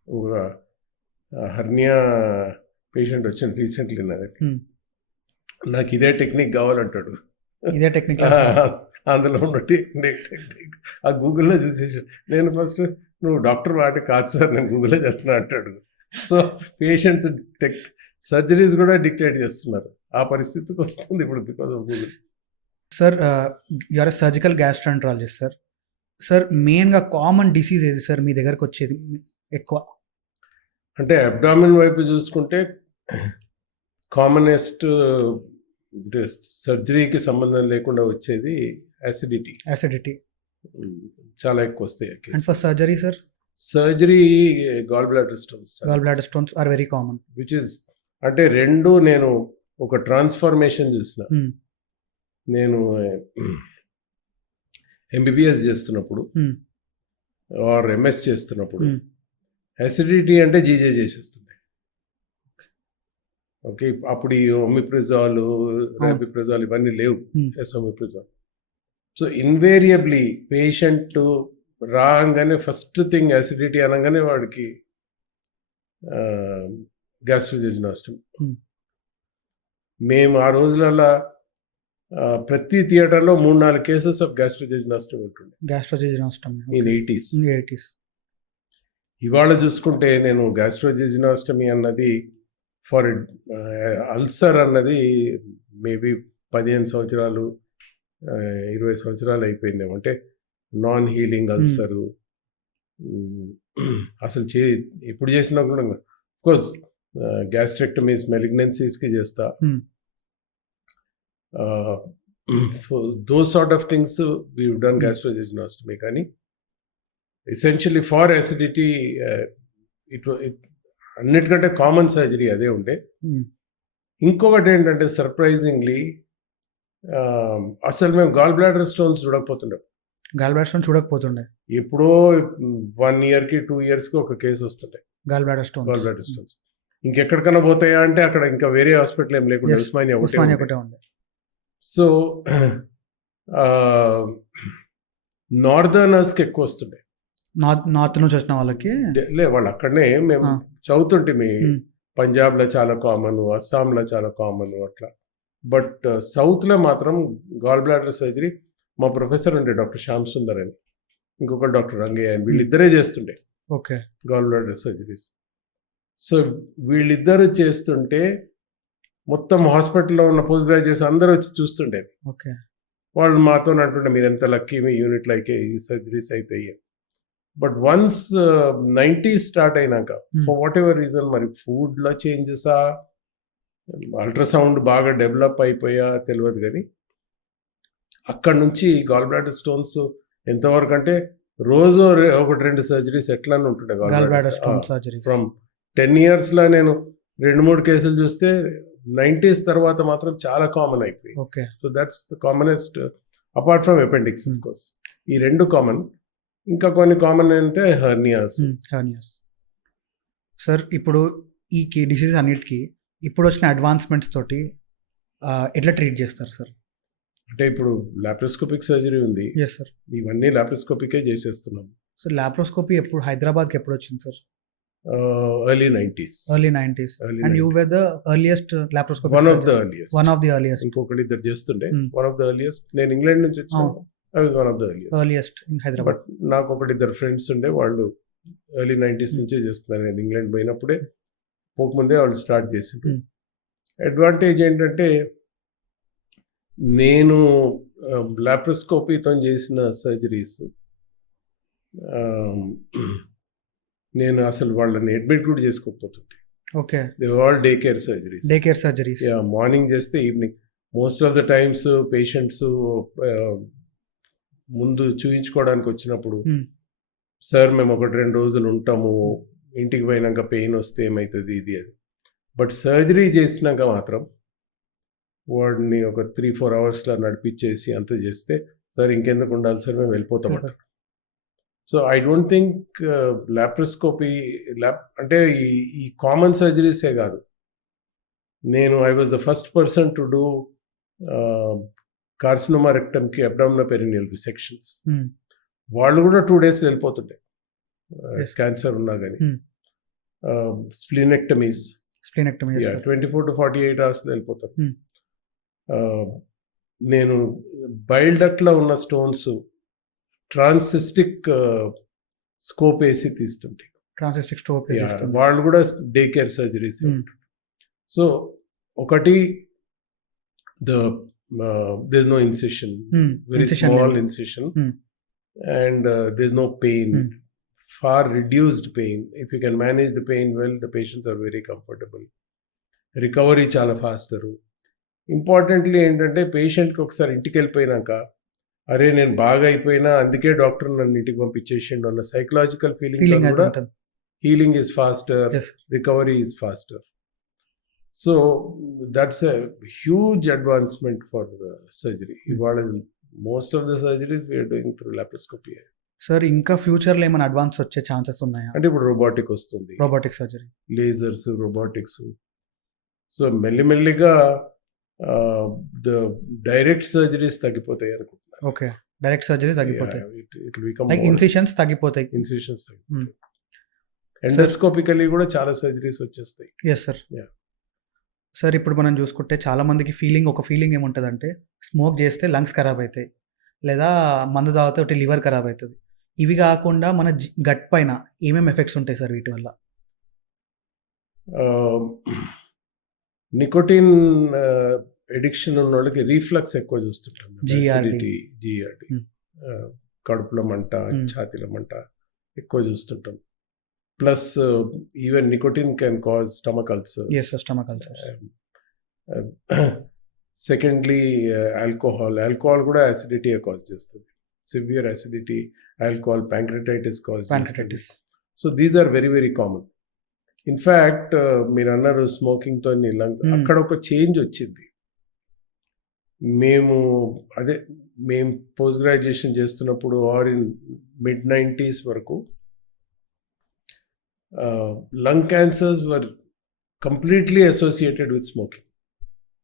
ఒక హర్నియా పేషెంట్ వచ్చింది రీసెంట్లీ నా దగ్గర. నాకు ఇదే టెక్నిక్ కావాలంటాడు. ఇదే టెక్నిక్ అందులో ఉన్న టెక్నిక్ ఆ గూగుల్లో చూసేసి నేను ఫస్ట్ నువ్వు డాక్టర్ వాటి కాదు సార్, నేను గూగుల్లో చెప్తున్నా అంటాడు. సో పేషెంట్స్ సర్జరీస్ కూడా డిక్టేట్ చేస్తున్నారు. ఆ పరిస్థితికి వస్తుంది ఇప్పుడు because of Google. Sir you're surgical gastroenterologist sir. Sir మెయిన్గా కామన్ డిసీజ్ ఏది సార్ మీ దగ్గరకు వచ్చేది ఎక్కువ? అంటే అబ్డామిన్ వైపు చూసుకుంటే కామనెస్ట్ సర్జరీకి సంబంధం లేకుండా వచ్చేది యాసిడిటీ చాలా ఎక్కువ వస్తాయి. And for surgery sir? Surgery gall bladder stones are very common. Which is అంటే రెండు నేను ఒక ట్రాన్స్ఫర్మేషన్ చూసిన. నేను ఎంబీబీఎస్ చేస్తున్నప్పుడు ఆర్ ఎంఎస్ చేస్తున్నప్పుడు యాసిడిటీ అంటే జీజే చేసేస్తుంది. ఓకే, అప్పుడు ఈ ఒమిప్రిజాల్, రాబిప్రిజాల్ ఇవన్నీ లేవు. ఒమిప్రిజాల్. సో ఇన్వేరియబ్లీ పేషెంట్ రాగానే ఫస్ట్ థింగ్ యాసిడిటీ అనగానే వాడికి గ్యాస్ట్రోజెజినాస్టమీ. మేము ఆ రోజులలో ప్రతి థియేటర్లో 3-4 కేసెస్ ఆఫ్ గ్యాస్ట్రోజెజినాస్టమీ ఉంటుండే. In 80s. ఇవాళ చూసుకుంటే నేను గ్యాస్ట్రోజెజినాస్టమీ అన్నది ఫర్ అల్సర్ అన్నది మేబీ 15 సంవత్సరాలు 20 సంవత్సరాలు అయిపోయిందేమో. అంటే నాన్ హీలింగ్ అల్సరు అసలు ఎప్పుడు చేసినా కూడా కోర్స్ గ్యాస్ట్రెక్టమీస్ మెలిగ్నెన్సీస్కి చేస్తా. Those sort of things we done gastrojejunostomy. కానీ ఎసెన్షియలీ ఫార్ యాసిడిటీ అన్నిటికంటే కామన్ సర్జరీ అదే ఉండే. ఇంకొకటి ఏంటంటే సర్ప్రైజింగ్లీ అసలు మేము గాల్ బ్లాడర్ స్టోన్స్ చూడకపోతుండే. ఎప్పుడో 1 yearకి 2 yearsకి ఒక కేసు వస్తుండే గాల్ బ్లాడర్ స్టోన్స్. ఇంకెక్కడికైనా పోతాయా అంటే అక్కడ ఇంకా వేరే హాస్పిటల్ ఏం లేకుండా ఉస్మానియా ఒకటే ఉండే. సో నార్దర్నర్స్కి ఎక్కువ వస్తుండే. నార్త్ నుంచి వచ్చిన వాళ్ళకి వాళ్ళు అక్కడనే మేము చదువుతుంటే పంజాబ్లో చాలా కామన్, అస్సాంలో చాలా కామన్ అట్లా. బట్ సౌత్లో మాత్రం గాల్ బ్లాడర్ సర్జరీ మా ప్రొఫెసర్ ఉండే డాక్టర్ శ్యామ్ సుందర్ అని, ఇంకొక డాక్టర్ రంగయ్య అని, వీళ్ళిద్దరే చేస్తుండే గాల్ బ్లాడర్ సర్జరీస్. సో వీళ్ళిద్దరు చేస్తుంటే మొత్తం హాస్పిటల్లో ఉన్న పోస్ట్ గ్రాడ్యుయేట్స్ అందరూ వచ్చి చూస్తుండేది. వాళ్ళు మాతో అంటుండే మీరు ఎంత లక్కీ, మీ యూనిట్లో అయితే ఈ సర్జరీస్ అవుతాయి. బట్ వన్స్ 90s స్టార్ట్ అయినాక ఫర్ వాట్ ఎవర్ రీజన్, మరి ఫుడ్లో చేంజెసా, అల్ట్రాసౌండ్ బాగా డెవలప్ అయిపోయా తెలియదు, కానీ అక్కడ నుంచి గాల్ బ్లాడర్ స్టోన్స్ ఎంతవరకు అంటే రోజు ఒకటి 2 సర్జరీస్ ఎట్లా ఉంటుండే gall bladder stone surgery from 10 yearsలో నేను 2-3 కేసులు చూస్తే 90s తర్వాత మాత్రం చాలా కామన్ అయిపోయింది. Okay. So that's the commonest apart from appendix of course. ఈ 2 కామన్. ఇంకా కొన్ని కామన్ అంటే హెర్నియాస్. సార్ ఇప్పుడు ఈ డిసీజ్ అన్నిటికీ ఇప్పుడు వచ్చిన అడ్వాన్స్మెంట్స్ తోటి ఎట్లా ట్రీట్ చేస్తారు సార్? అంటే ఇప్పుడు లాప్రోస్కోపిక్ సర్జరీ ఉంది. Yes sir. ఇవన్నీ లాప్రోస్కోపికే చేసేస్తున్నాం. సార్ లాప్రోస్కోపీ ఎప్పుడు హైదరాబాద్కి ఎప్పుడు వచ్చింది sir? Early 90s. And you were the earliest laparoscopic one of the earliest. ఇంకొకటి ఇద్దరు చేస్తుండే. One of the earliest. నేను ఇంగ్లాండ్ నుంచి వచ్చాను. I was one of the earliest in Hyderabad. But నాకు ఒకటి ఇద్దరు ఫ్రెండ్స్ ఉండే, వాళ్ళు ఎర్లీ 90s నుంచే చేస్తున్నారు. నేను ఇంగ్లాండ్ పోయినప్పుడే పోకముందే వాళ్ళు స్టార్ట్ చేసిండ్రు. అడ్వాంటేజ్ ఏంటంటే నేను లాప్రోస్కోపీతో చేసిన సర్జరీస్ నేను అసలు వాళ్ళని అడ్మిట్ కూడా చేసుకోకపోతుంటే. Okay. They all day care surgeries. Morning చేస్తే evening. Most of the times patients ముందు చూయించుకోవడానికి వచ్చినప్పుడు, సార్ మేము 1-2 రోజులు ఉంటాము, ఇంటికి పోయినాక పెయిన్ వస్తే ఏమవుతుంది ఇది అది. బట్ సర్జరీ చేసినాక మాత్రం వాడిని ఒక 3-4 అవర్స్లో నడిపించేసి అంత చేస్తే, సార్ ఇంకెందుకు ఉండాలి సార్, మేము వెళ్ళిపోతామంటారు. So I don't think laparoscopy అంటే ఈ కామన్ సర్జరీసే కాదు. నేను I was the first person to do carcinoma రెక్టమ్కి అబ్డామినల్ పెరినియల్ రిసెక్షన్స్. వాళ్ళు కూడా 2 days వెళ్ళిపోతుండే క్యాన్సర్ ఉన్నా కానీ. స్ప్లీనెక్టమీస్ 24 to 48 hours వెళ్ళిపోతారు. నేను బైల్ డక్ట్లో ఉన్న స్టోన్స్ ట్రాన్సిస్టిక్ స్కోప్ వేసి తీస్తుంటే, వాళ్ళు కూడా డే కేర్ సర్జరీస్. సో ఒకటి there's no incision, very small incision, and there's no pain, far reduced pain. If you can manage the pain well, the patients are very comfortable. Recovery చాలా faster. Importantly ఏంటంటే పేషెంట్కి ఒకసారి ఇంటికి వెళ్ళిపోయినాక, అరే నేను బాగా అయిపోయినా అందుకే డాక్టర్ నన్ను ఇంటికి పంపించేసిండు అన్న సైకలాజికల్ ఫీలింగ్ కూడా healing is faster, recovery is faster. So that's a huge advancement for surgery. ఇవాళ most of the surgeries we're doing through laparoscopy. Sir ఇంకా ఫ్యూచర్లో ఏమైనా అడ్వాన్స్ వచ్చే ఛాన్సెస్ ఉన్నాయా? అంటే ఇప్పుడు రోబోటిక్ వస్తుంది, robotic surgery, lasers, robotics. So మెల్లిమెల్లిగా ద డైరెక్ట్ సర్జరీస్ తగ్గిపోతాయి అనుకుంటున్నాను. ఓకే. డైరెక్ట్ సర్జరీస్ తగ్గిపోతాయి, లైక్ ఇన్సిషన్స్ తగ్గిపోతాయి. ఎండోస్కోపికలీ కూడా చాలా సర్జరీస్ వచ్చేస్తాయి. Yes sir. సార్ ఇప్పుడు మనం చూసుకుంటే చాలా మందికి ఒక ఫీలింగ్ ఏముంటుందంటే, స్మోక్ చేస్తే లంగ్స్ ఖరాబ్ అవుతాయి, లేదా మందు తాగితే ఒకటి లివర్ ఖరాబ్ అవుతుంది. ఇవి కాకుండా మన గట్ పైన ఏమేమి ఎఫెక్ట్స్ ఉంటాయి సార్ వీటి వల్ల? నికోటిన్ ఎడిక్షన్ ఉన్న వాళ్ళకి రీఫ్లక్స్ ఎక్కువ చూస్తుంటాం. జిఆర్డి, కడుపులో మంట, ఛాతీల మంట ఎక్కువ చూస్తుంటాం. Plus even nicotine can cause stomach ulcers. Secondly alcohol కూడా యాసిడిటీ కాజ్ చేస్తుంది. Severe acidity, alcohol, pancreatitis cause చేస్తుంది. So these are very very common. In fact మీరు అన్నారు స్మోకింగ్తో లంగ్స్, అక్కడ ఒక చేంజ్ వచ్చింది. మేము పోస్ట్ గ్రాడ్యుయేషన్ చేస్తున్నప్పుడు ఆర్ ఇన్ mid-90s వరకు lung cancers were completely associated with smoking.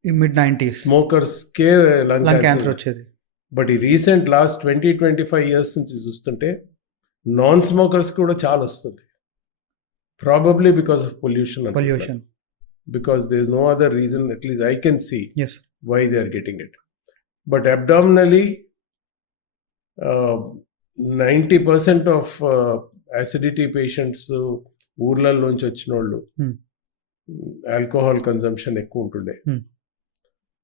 In mid-90s smokers K lung cancer వచ్చేది. బట్ ఈ రీసెంట్ లాస్ట్ 20-25 years నుంచి చూస్తుంటే నాన్ స్మోకర్స్ కూడా చాలా వస్తుంది. Probably because of pollution, because there is no other reason, at least I can see, why they are getting it. But abdominally 90% of acidity patients ఊర్లలోంచి వచ్చిన వాళ్ళు alcohol consumption ఎక్కువ ఉంటుండే,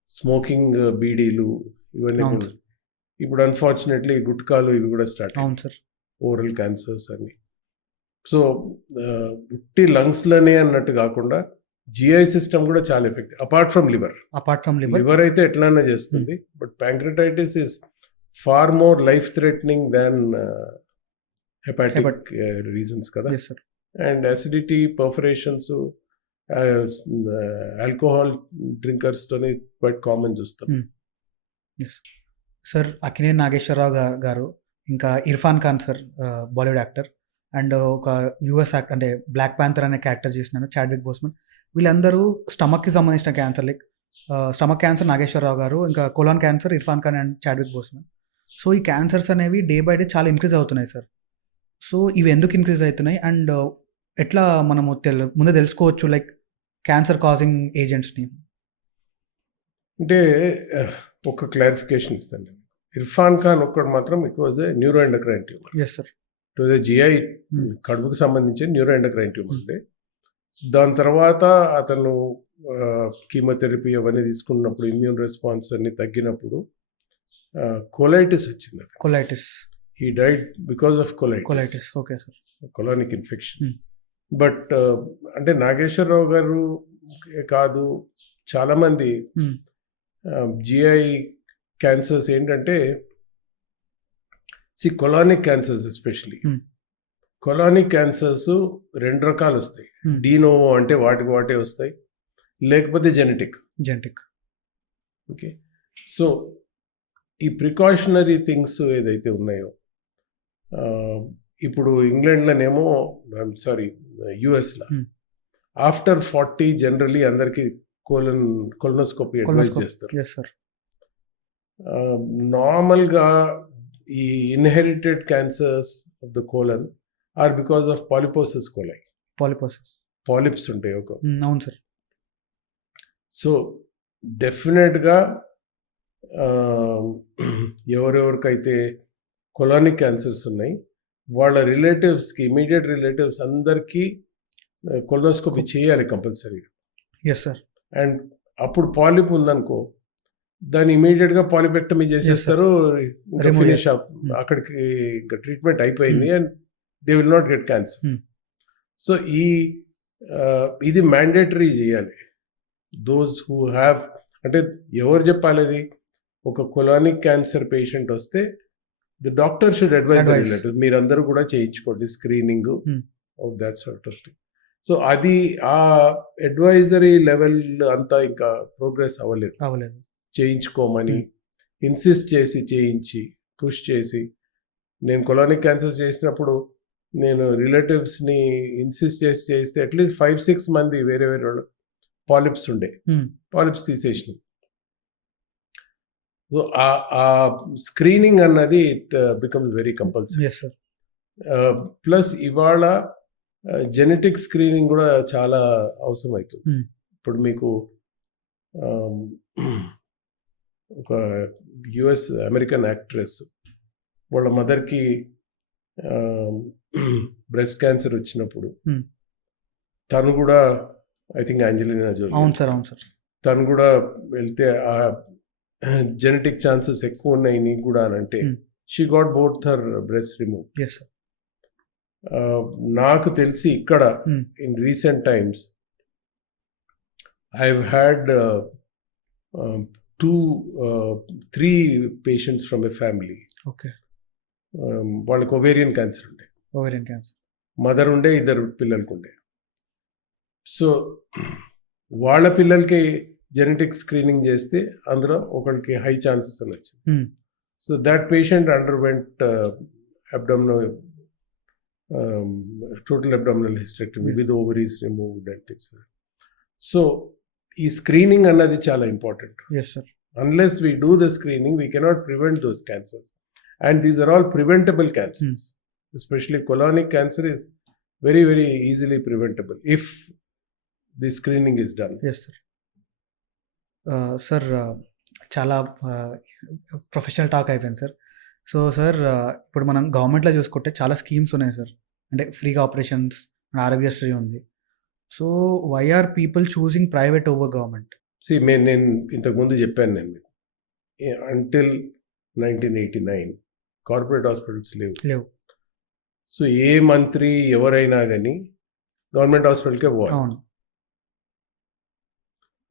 smoking, బీడీలు ఇవన్నీ. ఇప్పుడు అన్ఫార్చునేట్లీ గుట్కాలు ఇవి కూడా స్టార్ట్ అయ్యాయి, ఓరల్ క్యాన్సర్స్ అన్ని. సో ఉట్టి లంగ్స్లోనే అన్నట్టు కాకుండా జిఐ సిస్టమ్ కూడా చాలా effect apart from liver. Apart from liver. Liver అయితే ఎట్లన్నా చేస్తుంది, but pancreatitis is far more life threatening than hepatic reasons కదా. Yes sir. And acidity, perforations, alcohol డ్రింకర్స్తోనే క్వైట్ కామన్ చూస్తాం. Yes sir. అక్కినేని నాగేశ్వరరావు గారు, ఇంకా Irfan Khan sir, Bollywood actor, and ఒక US actor అంటే Black Panther అనే క్యారెక్టర్ చేసినాను, చాడ్విక్ బోస్మన్. వీళ్ళందరూ స్టమక్కి సంబంధించిన cancer, like stomach cancer Nageswara Rao garu, ఇంకా colon cancer Irfan Khan and Chadwick Boseman. So ఈ క్యాన్సర్స్ అనేవి డే బై డే చాలా ఇంక్రీజ్ అవుతున్నాయి సార్. సో ఇవి ఎందుకు ఇంక్రీజ్ అవుతున్నాయి, అండ్ ఎట్లా మనము ముందే తెలుసుకోవచ్చు లైక్ క్యాన్సర్ కాజింగ్ ఏజెంట్స్ని? అంటే ఒక క్లారిఫికేషన్ ఇస్తాను. ఇర్ఫాన్ ఖాన్ ఒక్కడు మాత్రం it was a neuro endocrine tumour. Yes sir. It was a GI, కడుపుకు సంబంధించిన న్యూరో ఎండోక్రైన్ ట్యూమర్ ఉండే. దాని తర్వాత అతను కీమోథెరపీ అవన్నీ తీసుకున్నప్పుడు ఇమ్యూన్ రెస్పాన్స్ అన్ని తగ్గినప్పుడు కొలైటిస్ వచ్చింది. Colitis. He died because of colitis. Okay sir. Colonic infection. But అంటే నాగేశ్వరరావు గారు కాదు, చాలామంది జిఐ క్యాన్సర్స్ ఏంటంటే colonic cancers especially. Colonic cancers రెండు రకాలు వస్తాయి. డీనోవో అంటే వాటే వస్తాయి, లేకపోతే జెనెటిక్. ఓకే. సో ఈ ప్రికాషనరీ థింగ్స్ ఏదైతే ఉన్నాయో, ఇప్పుడు ఇంగ్లాండ్లోనేమో, యుఎస్లో ఆఫ్టర్ 40 జనరలీ అందరికీ కొలనోస్కోపీ అడ్వైజ్ చేస్తారు. నార్మల్గా ఈ inherited cancers of the colon are because of polyposis coli. Polyps ఉంటాయి ఒక. అవును సార్. సో డెఫినెట్గా ఎవరెవరికైతే కొలానిక్ క్యాన్సర్స్ ఉన్నాయి వాళ్ళ రిలేటివ్స్కి, ఇమీడియట్ రిలేటివ్స్ అందరికీ కొలనోస్కోపీ చేయాలి కంపల్సరీగా. Yes sir. అండ్ అప్పుడు పాలిప్ ఉందనుకో, దాన్ని ఇమీడియట్గా పాలిపెక్టమీ చేసేస్తారు, ఫినిష్ అప్, అక్కడికి ఇంకా ట్రీట్మెంట్ అయిపోయింది and they will not get cancer. So ఇది మ్యాండేటరీ చేయాలి. దోస్ హూ హ్యావ్, అంటే ఎవరు చెప్పాలి అది? ఒక కొలానిక్ క్యాన్సర్ పేషెంట్ వస్తే the doctor should advise the relative, మీరందరూ కూడా చేయించుకోండి screening of that sort of thing. So అది ఆ అడ్వైజరీ లెవెల్ అంతా ఇంకా ప్రోగ్రెస్ అవ్వలేదు. చేయించుకోమని ఇన్సిస్ట్ చేసి చేయించి పుష్ చేసి, నేను కొలానిక్ క్యాన్సర్ చేసినప్పుడు నేను రిలేటివ్స్ని ఇన్సిస్ట్ చేసి చేస్తే అట్లీస్ట్ 5-6 మంది వేరే వాళ్ళు పాలిప్స్ ఉండే, పాలిప్స్ తీసేసినాం. సో ఆ స్క్రీనింగ్ అన్నది it becomes very compulsory. Plus ఇవాళ జెనెటిక్ స్క్రీనింగ్ కూడా చాలా అవసరం అవుతుంది. ఇప్పుడు మీకు ఒక యుఎస్ అమెరికన్ యాక్ట్రెస్ వాళ్ళ మదర్కి బ్రెస్ట్ క్యాన్సర్ వచ్చినప్పుడు తను కూడా, ఐ థింక్ ఆంజెలినా జోలీ, అవును సార్, తను కూడా వెళ్తే ఆ జెనెటిక్ ఛాన్సెస్ ఎక్కువ ఉన్నాయి నీకు కూడా అని అంటే she got both her breast remove. నాకు తెలిసి ఇక్కడ in recent times I had 2-3 patients from a family. వాళ్ళకి ఒవేరియన్ క్యాన్సర్ ఉండే, మదర్ ఉండే, 2 పిల్లలకు ఉండే. సో వాళ్ళ పిల్లలకి జెనెటిక్ స్క్రీనింగ్ చేస్తే అందులో ఒకరికి హై ఛాన్సెస్ అని వచ్చింది. So that patient underwent total abdominal hysterectomy with ovaries removed and things. So ఈ స్క్రీనింగ్ అన్నది చాలా important. Unless we do the screening we cannot prevent those cancers, and these are all preventable cancers. Especially colonic cancer is very, very easily preventable if the screening is done. Yes sir. Sir చాలా professional talk అయిపోయింది sir. So sir ఇప్పుడు మనం గవర్నమెంట్లో చూసుకుంటే చాలా schemes ఉన్నాయి sir, అంటే ఫ్రీగా ఆపరేషన్స్, ఆరోగ్యశ్రీ ఉంది. So why are people choosing private over government? నేను ఇంతకుముందు చెప్పాను, నేను అంటిల్ 1989 కార్పొరేట్ హాస్పిటల్స్ లేవు. సో ఏ మంత్రి ఎవరైనా కానీ గవర్నమెంట్ హాస్పిటల్కే పోవాలి.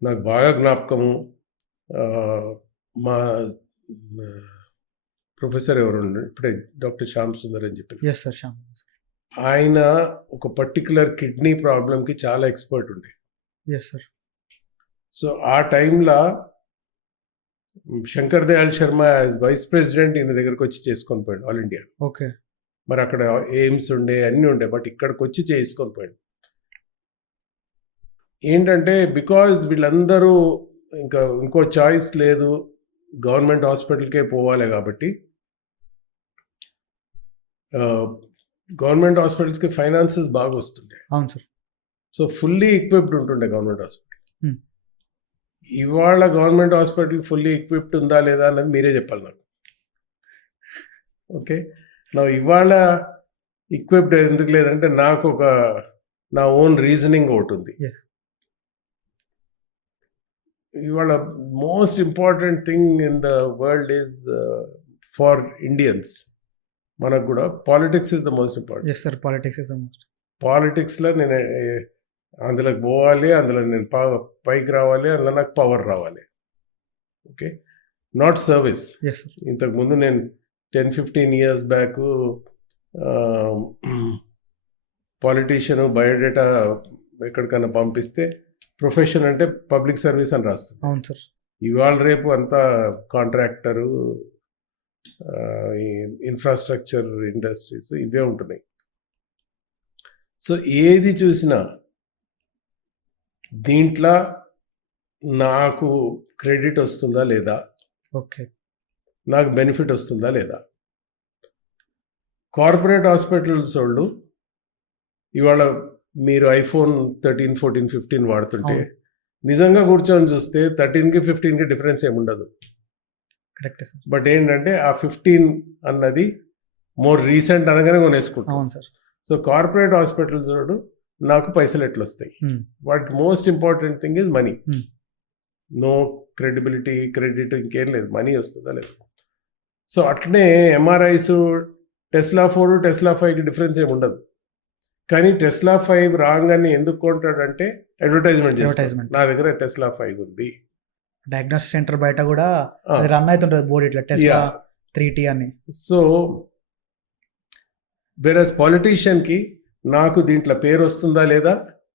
నాకు బాగా జ్ఞాపకము. మా ప్రొఫెసర్ ఎవరు ఇప్పుడే డాక్టర్ శ్యామ్ సుందర్ అని చెప్పి, ఎస్ సార్, శ్యామ్. ఆయన ఒక పర్టికులర్ కిడ్నీ ప్రాబ్లంకి చాలా ఎక్స్పర్ట్ ఉండే. Yes sir. సో ఆ టైంలో Shankar Dayal Sharma as vice president ఈయన దగ్గరకు వచ్చి చేసుకొని పోయాడు ఆల్ ఇండియా. ఓకే. మరి అక్కడ ఎయిమ్స్ ఉండే అన్నీ ఉండే, బట్ ఇక్కడికి వచ్చి చేసుకొని పోయాడు. ఏంటంటే బికాజ్ వీళ్ళందరూ ఇంకో చాయిస్ లేదు, గవర్నమెంట్ హాస్పిటల్కే పోవాలి కాబట్టి గవర్నమెంట్ హాస్పిటల్స్కి ఫైనాన్సెస్ బాగా వస్తుండే. అవును సార్. సో ఫుల్లీ ఎక్విప్డ్ ఉంటుండే గవర్నమెంట్ హాస్పిటల్. Hmm. ఇవాళ గవర్నమెంట్ హాస్పిటల్ ఫుల్లీ ఎక్విప్డ్ ఉందా లేదా అన్నది మీరే చెప్పాలి నాకు. ఓకే, నా ఇవాళ ఎక్విప్డ్ ఎందుకు లేదంటే నాకు నా ఓన్ రీజనింగ్ ఒకటి ఉంది. Yes. ఇవాళ most important thing in the world is for Indians, మనకు కూడా politics is the most important. Yes sir, politics is the most. పాలిటిక్స్లో నేను అందులోకి పోవాలి, అందులో నేను పైకి రావాలి, అందులో నాకు పవర్ రావాలి. Okay, not service. Yes sir. ఇంతకుముందు నేను 10-15 years బ్యాక్ పాలిటీషియన్ బయోడేటా ఎక్కడికైనా పంపిస్తే ప్రొఫెషన్ అంటే పబ్లిక్ సర్వీస్ అని రాస్తుంది. అవును సార్. ఇవాళ రేపు అంతా కాంట్రాక్టరు, ఇన్ఫ్రాస్ట్రక్చర్ ఇండస్ట్రీస్ ఇవే ఉంటున్నాయి. సో ఏది చూసినా దీంట్లో నాకు క్రెడిట్ వస్తుందా లేదా, ఓకే, నాకు బెనిఫిట్ వస్తుందా లేదా. కార్పొరేట్ హాస్పిటల్స్ వాళ్ళు ఇవాళ మీరు iPhone 13, 14, 15 వాడుతుంటే నిజంగా కూర్చొని చూస్తే 13కి 15కి డిఫరెన్స్ ఏముండదు. Correct sir. బట్ ఏంటంటే ఆ 15 అన్నది మోర్ రీసెంట్ అనగానే కొనేసుకుంటాం. అవును సార్. సో కార్పొరేట్ హాస్పిటల్స్ వాడు నాకు పైసలు ఎట్లా వస్తాయి. But most important thing is money. No credibility, credit ఇంకేం లేదు, మనీ వస్తుందా లేదు. సో అట్లనే MRIs టెస్లా 4, టెస్లా 5కి డిఫరెన్స్ ఏమి ఉండదు. కానీ టెస్లా 5 రాగానే ఎందుకు కొంటాడంటే అడ్వర్టైజ్మెంట్ చేస్తాడు, నా దగ్గర టెస్లా 5 ఉంది. డయాగ్నోస్టిక్ సెంటర్ బయట కూడా అది రన్ అవుతుంటుంది బోర్డు ఇట్లా టెస్లా 3T అని. సో వేరస్ పాలిటీషియన్కి నాకు దీంట్లో పేరు వస్తుందా లేదా,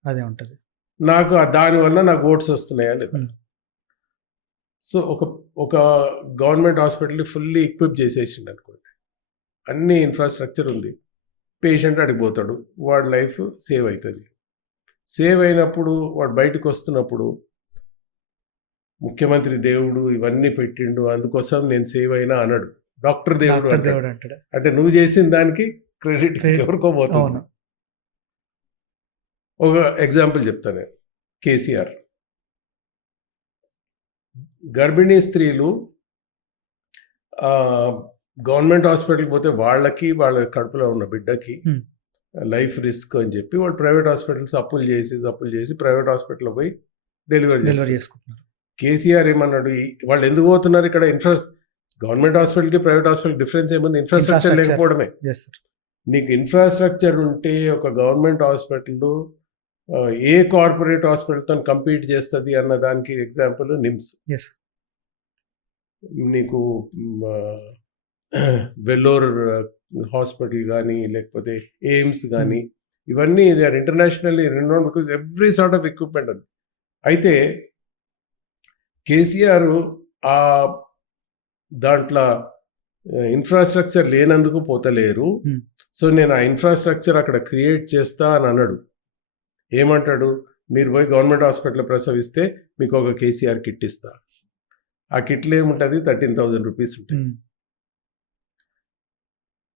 అదే ఉంటుంది. నాకు దానివల్ల నాకు ఓట్స్ వస్తున్నాయా లేదా. సో ఒక గవర్నమెంట్ హాస్పిటల్ని ఫుల్లీ ఎక్విప్ చేసేసిండు అనుకోండి, అన్ని ఇన్ఫ్రాస్ట్రక్చర్ ఉంది, పేషెంట్ అడిగిపోతాడు, వాడి లైఫ్ సేవ్ అవుతుంది. సేవ్ అయినప్పుడు వాడు బయటకు వస్తున్నప్పుడు ముఖ్యమంత్రి దేవుడు ఇవన్నీ పెట్టిండు అందుకోసం నేను సేవ్ అయినా అనడు, డాక్టర్ దేవుడు అంటాడు. అంటే నువ్వు చేసిన దానికి క్రెడిట్ ఎవరికో పోతుంది. ఒక ఎగ్జాంపుల్ చెప్తాను. కేసీఆర్ గర్భిణీ స్త్రీలు గవర్నమెంట్ హాస్పిటల్కి పోతే వాళ్ళకి వాళ్ళ కడుపులో ఉన్న బిడ్డకి లైఫ్ రిస్క్ అని చెప్పి వాళ్ళు ప్రైవేట్ హాస్పిటల్స్ అప్పులు చేసి ప్రైవేట్ హాస్పిటల్లో పోయి డెలివరీ చేసుకుంటున్నారు. కేసీఆర్ ఏమన్నాడు, వాళ్ళు ఎందుకు పోతున్నారు ఇక్కడ, గవర్నమెంట్ హాస్పిటల్కి ప్రైవేట్ హాస్పిటల్కి డిఫరెన్స్ ఏముంది, ఇన్ఫ్రాస్ట్రక్చర్ లేకపోవడమే. నీకు ఇన్ఫ్రాస్ట్రక్చర్ ఉంటే ఒక గవర్నమెంట్ హాస్పిటల్ ఏ కార్పొరేట్ హాస్పిటల్తో కంపీట్ చేస్తుంది అన్న దానికి ఎగ్జాంపుల్ నిమ్స్. నీకు వెల్లోర్ హాస్పిటల్ కానీ లేకపోతే ఎయిమ్స్ కానీ ఇవన్నీ they are internationally renowned because every sort of equipment ఉంది. అయితే కేసీఆర్ ఆ దాంట్లో ఇన్ఫ్రాస్ట్రక్చర్ లేనందుకు పోతలేరు. సో నేను ఆ ఇన్ఫ్రాస్ట్రక్చర్ అక్కడ క్రియేట్ చేస్తా అని అన్నాడు. ఏమంటాడు, మీరు పోయి గవర్నమెంట్ హాస్పిటల్ ప్రసవిస్తే మీకు ఒక కేసీఆర్ కిట్ ఇస్తా. ఆ కిట్లో ఏముంటుంది, 13,000 రూపీస్ ఉంటుంది.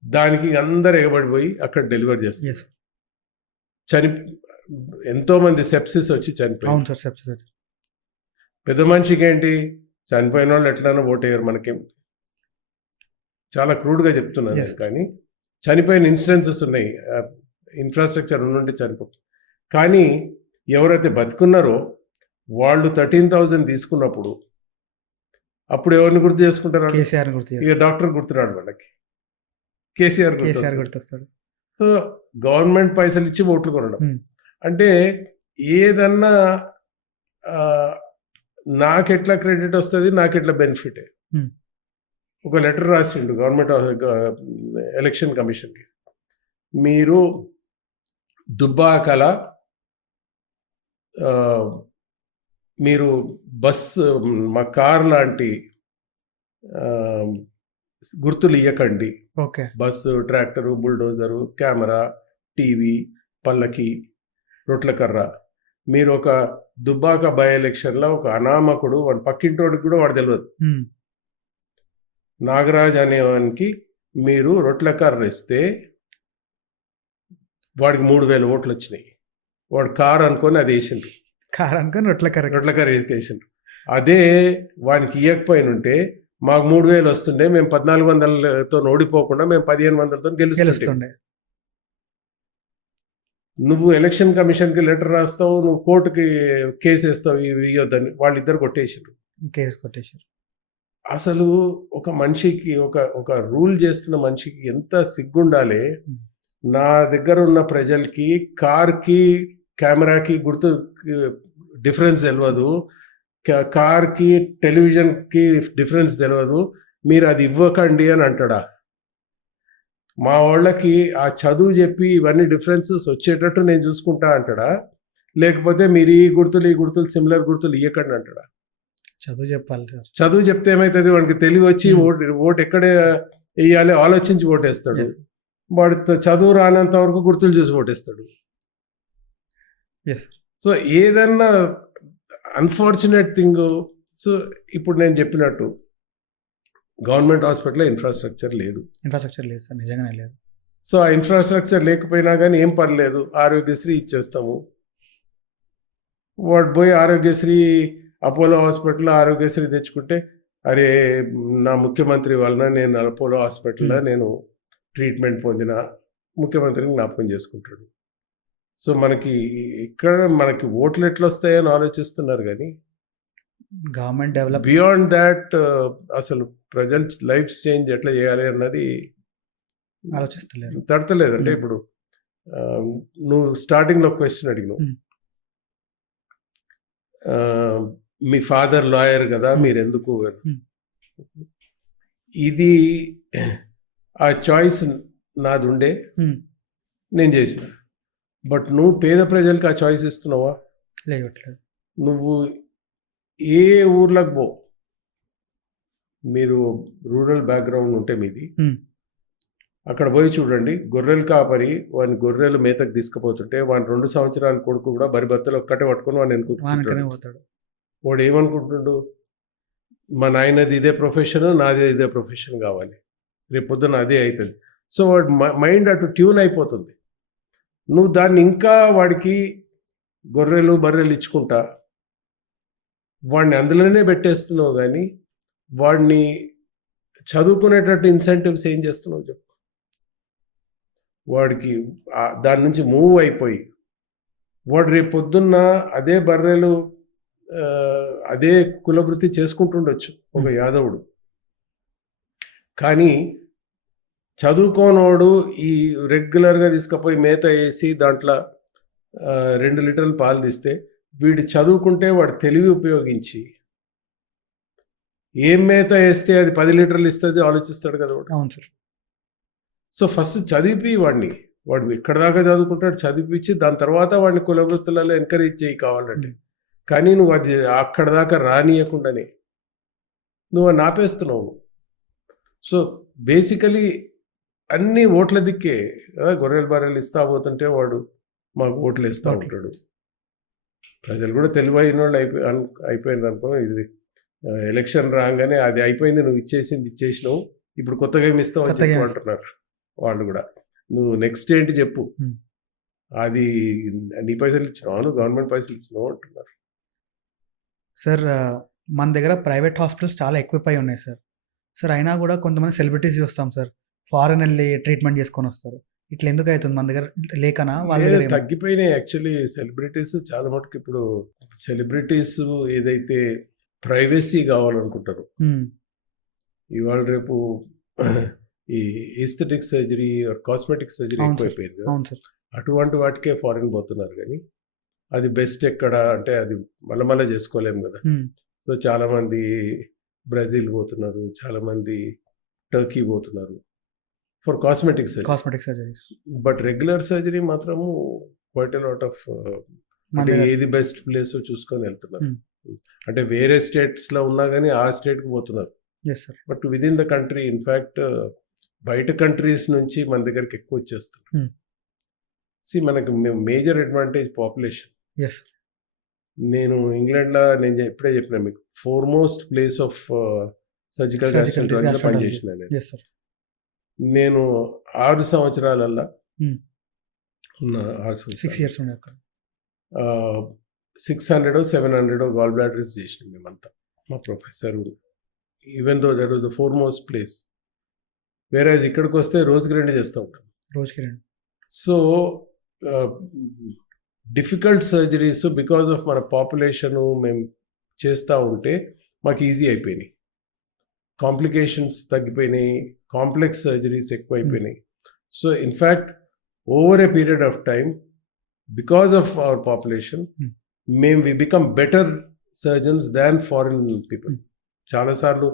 దానికి అందరు ఎగబడిపోయి అక్కడ డెలివరీ చేస్తారు. ఎంతోమంది సెప్సిస్ వచ్చి చనిపోయారు. పెద్ద మనిషికి ఏంటి, చనిపోయిన వాళ్ళు ఎట్లనో ఓటేయరు, మనకేం చాలా క్రూడ్గా చెప్తున్నాను. కానీ చనిపోయిన ఇన్సిడెన్సెస్ ఉన్నాయి, ఇన్ఫ్రాస్ట్రక్చర్ ఉండి చనిపోతుంది. కానీ ఎవరైతే బతుకున్నారో వాళ్ళు 13,000 తీసుకున్నప్పుడు అప్పుడు ఎవరిని గుర్తు చేసుకుంటారు, ఇక డాక్టర్ గుర్తురాడు వాళ్ళకి, కేసీఆర్ గుర్తొస్తాడు. సో గవర్నమెంట్ పైసలు ఇచ్చి ఓట్లు కొనడం అంటే ఏదన్నా నాకెట్లా క్రెడిట్ వస్తుంది, నాకెట్లా బెనిఫిటే. Hmm. ఒక లెటర్ రాసిండు గవర్నమెంట్ ఎలక్షన్ కమిషన్కి, మీరు దుబ్బాకల మీరు బస్సు మా కార్ లాంటి గుర్తులు ఇవ్వకండి. Okay. Bus, tractor, bulldozer, camera, TV, పల్లకి, రొట్ల కర్ర. మీరు ఒక దుబ్బాక బై ఎలక్షన్లో ఒక అనామకుడు, వాడి పక్కింటోడికి కూడా వాడు తెలియదు, Hmm. నాగరాజ్ అనేవానికి మీరు రొట్ల కర్ర ఇస్తే వాడికి 3,000 ఓట్లు వచ్చినాయి. వాడు కారు అనుకొని అది వేసిండ్రు, కార్ అనుకొని రొట్ల కర్ర రొట్ల కర్ర వేసిండ్రు. అదే వానికి ఇవ్వకపోయినుంటే మాకు 3,000 వస్తుండే, మేము 1,400తో ఓడిపోకుండా మేము 1,500తో గెలుస్తుండే. గెలుస్తుండే. నువ్వు ఎలక్షన్ కమిషన్కి లెటర్ రాస్తావు, నువ్వు కోర్టుకి కేసు వేస్తావు, ఇవి ఇవ్వద్దని వాళ్ళిద్దరు కొట్టేసారు. కేసు కొట్టేసారు. అసలు ఒక మనిషికి ఒక రూల్ చేస్తున్న మనిషికి ఎంత సిగ్గుండాలి. నా దగ్గర ఉన్న ప్రజలకి కార్కి కెమెరాకి గుర్తు డిఫరెన్స్ తెలియదు, కార్కి టెలివిజన్కి డిఫరెన్స్ తెలియదు, మీరు అది ఇవ్వకండి అని అంటాడా? మా వాళ్ళకి ఆ చదువు చెప్పి ఇవన్నీ డిఫరెన్సెస్ వచ్చేటట్టు నేను చూసుకుంటా అంటాడా? లేకపోతే మీరు ఈ గుర్తులు సిమిలర్ గుర్తులు ఇవ్వకండి అంటాడా? చదువు చెప్పాలి సార్. చదువు చెప్తే ఏమవుతుంది, వాడికి తెలివి వచ్చి ఓటు ఎక్కడ వేయాలి ఆలోచించి ఓటేస్తాడు. వాడు చదువు రానంత వరకు గుర్తులు చూసి ఓటేస్తాడు. సో ఏదన్నా అన్ఫార్చునేట్ థింగ్. సో ఇప్పుడు నేను చెప్పినట్టు గవర్నమెంట్ హాస్పిటల్లో ఇన్ఫ్రాస్ట్రక్చర్ లేదు. ఇన్ఫ్రాస్ట్రక్చర్ లేదు సార్, నిజంగానే లేదు. సో ఆ ఇన్ఫ్రాస్ట్రక్చర్ లేకపోయినా కానీ ఏం పర్లేదు, ఆరోగ్యశ్రీ ఇచ్చేస్తాము. వాడు పోయి ఆరోగ్యశ్రీ అపోలో హాస్పిటల్లో ఆరోగ్యశ్రీ తెచ్చుకుంటే, అరే నా ముఖ్యమంత్రి వలన నేను అపోలో హాస్పిటల్లో నేను ట్రీట్మెంట్ పొందిన, ముఖ్యమంత్రిని జ్ఞాపకం చేసుకుంటాడు. సో మనకి ఇక్కడ మనకి ఓట్లు ఎట్లా వస్తాయని ఆలోచిస్తున్నారు కానీ గవర్నమెంట్ డెవలప్ బియాండ్ దాట్ అసలు ప్రజల లైఫ్ చేంజ్ ఎట్లా చేయాలి అన్నది ఆలోచిస్తలేరు, తడతలేదు. అంటే ఇప్పుడు నువ్వు స్టార్టింగ్లో క్వశ్చన్ అడిగినావు, మీ ఫాదర్ లాయర్ కదా, మీరు ఎందుకు, ఇది ఆ చాయిస్ నాది ఉండే, నేను చేసిన. బట్ నువ్వు పేద ప్రజలకు ఆ చాయిస్ ఇస్తున్నావా? లేవట్లేదు. నువ్వు ఏ ఊర్లకు పో, మీరు రూరల్ బ్యాక్గ్రౌండ్ ఉంటే మీది, అక్కడ పోయి చూడండి, గొర్రెలు కాపరి వాని గొర్రెలు మేతకు తీసుకుపోతుంటే వాని 2 సంవత్సరాల కొడుకు కూడా బరి బత్తలు ఒక్కటే పట్టుకొని వాడిని అనుకుంటాడు. వాడు ఏమనుకుంటుండు, మా నాయనది ఇదే ప్రొఫెషన్, నాది ఇదే ప్రొఫెషన్ కావాలి, రేపు పొద్దున అదే అవుతుంది. సో వాడు మైండ్ అటు ట్యూన్ అయిపోతుంది. నువ్వు దాన్ని ఇంకా వాడికి గొర్రెలు బర్రెలు ఇచ్చుకుంటా వాడిని అందులోనే పెట్టేస్తున్నావు, కానీ వాడిని చదువుకునేటట్టు ఇన్సెంటివ్స్ ఏం చేస్తున్నావు చెప్పు. వాడికి దాని నుంచి మూవ్ అయిపోయి వాడు రేపు పొద్దున్న అదే బర్రెలు అదే కులవృత్తి చేసుకుంటుండొచ్చు ఒక యాదవుడు. కానీ చదువుకోనోడు ఈ రెగ్యులర్గా తీసుకుపోయి మేత వేసి దాంట్లో 2 లీటర్లు పాలు తీస్తే, వీడు చదువుకుంటే వాడు తెలివి ఉపయోగించి ఏం మేత వేస్తే అది 10 లీటర్లు ఇస్తుంది ఆలోచిస్తాడు కదా వాడు. అవును సార్. సో ఫస్ట్ చదివి వాడిని, వాడు ఎక్కడ దాకా చదువుకుంటాడు చదివించి దాని తర్వాత వాడిని కులవృత్తులలో ఎంకరేజ్ చేయి కావాలంటే. కానీ నువ్వు అది అక్కడ దాకా రానియకుండానే నువ్వు అని ఆపేస్తున్నావు. సో బేసికలీ అన్ని ఓట్ల దిక్కే కదా, గొర్రెలు బర్రెలు ఇస్తా పోతుంటే వాడు మాకు ఓట్లు వేస్తూ ఉంటాడు. ప్రజలు కూడా తెలివైన వాళ్ళు అయిపోయింది అనుకో. ఇది ఎలక్షన్ రాగానే అది అయిపోయింది, నువ్వు ఇచ్చేసినావు, ఇప్పుడు కొత్తగా ఏమి ఇస్తావు అని చెప్పి అంటున్నారు వాళ్ళు కూడా. నువ్వు నెక్స్ట్ ఏంటి చెప్పు, అది నీ పైసలు ఇచ్చినావు, నువ్వు గవర్నమెంట్ పైసలు ఇచ్చినావు అంటున్నారు. సార్ మన దగ్గర ప్రైవేట్ హాస్పిటల్స్ చాలా ఎక్కువై ఉన్నాయి సార్. సార్ అయినా కూడా కొంతమంది సెలబ్రిటీస్ చూస్తాం సార్, ఫారెన్ వెళ్ళి ట్రీట్మెంట్ చేసుకొని వస్తారు. ఇట్లా ఎందుకు అవుతుంది మన దగ్గర లేకనా? వాళ్ళ దగ్గర తగ్గిపోయినాయి యాక్చువల్లీ సెలబ్రిటీస్ చాలా మటుకు. ఇప్పుడు సెలబ్రిటీస్ ఏదైతే ప్రైవసీ కావాలనుకుంటారు, ఇవాళ రేపు ఈ ఈస్థెటిక్ సర్జరీ కాస్మెటిక్ సర్జరీ ఎక్కువైపోయింది. అటువంటి వాటికే ఫారెన్ పోతున్నారు. కానీ అది బెస్ట్ ఎక్కడ అంటే అది మళ్ళీ చేసుకోలేము కదా. సో చాలామంది బ్రెజిల్ పోతున్నారు, చాలామంది టర్కీ పోతున్నారు for cosmetic surgery. Cosmetic surgeries but regular surgery మాత్రము క్వైట్ ఎ లాట్ ఆఫ్ అంటే ఏది బెస్ట్ ప్లేస్ చూసుకొని వెళ్తున్నారు. అంటే వేరే స్టేట్స్లో ఉన్నా కానీ ఆ స్టేట్కి పోతున్నారు. Yes sir. But within the country in fact బయట కంట్రీస్ నుంచి మన దగ్గరికి ఎక్కువ వచ్చేస్తారు. మనకు major advantage population. Yes sir. నేను ఇంగ్లాండ్లో నేను ఇప్పుడే చెప్పిన మీకు ఫోర్మోస్ట్ ప్లేస్ ఆఫ్ సర్జికల్ గ్యాస్ట్రాంట్రాలజీలో పనిచేసిన నేను. Yes sir. నేను 6 సంవత్సరాలల్లో ఉన్న 6 years ఉండే అక్కడ 600-700 గాల్ బ్లాడర్స్ చేసినాం మేమంతా, మా ప్రొఫెసర్. Even though that was the foremost place. వేరే ఇక్కడికి వస్తే రోజుకి 2 చేస్తూ ఉంటాం. రోజుకి 2. So difficult surgeries because of మన పాపులేషను మేము చేస్తూ ఉంటే మాకు ఈజీ అయిపోయినాయి. కాంప్లికేషన్స్ తగ్గిపోయినాయి, కాంప్లెక్స్ సర్జరీస్ ఎక్కువైపోయినాయి. So in fact over a period of time because of our population we become better surgeons than foreign people. చాలాసార్లు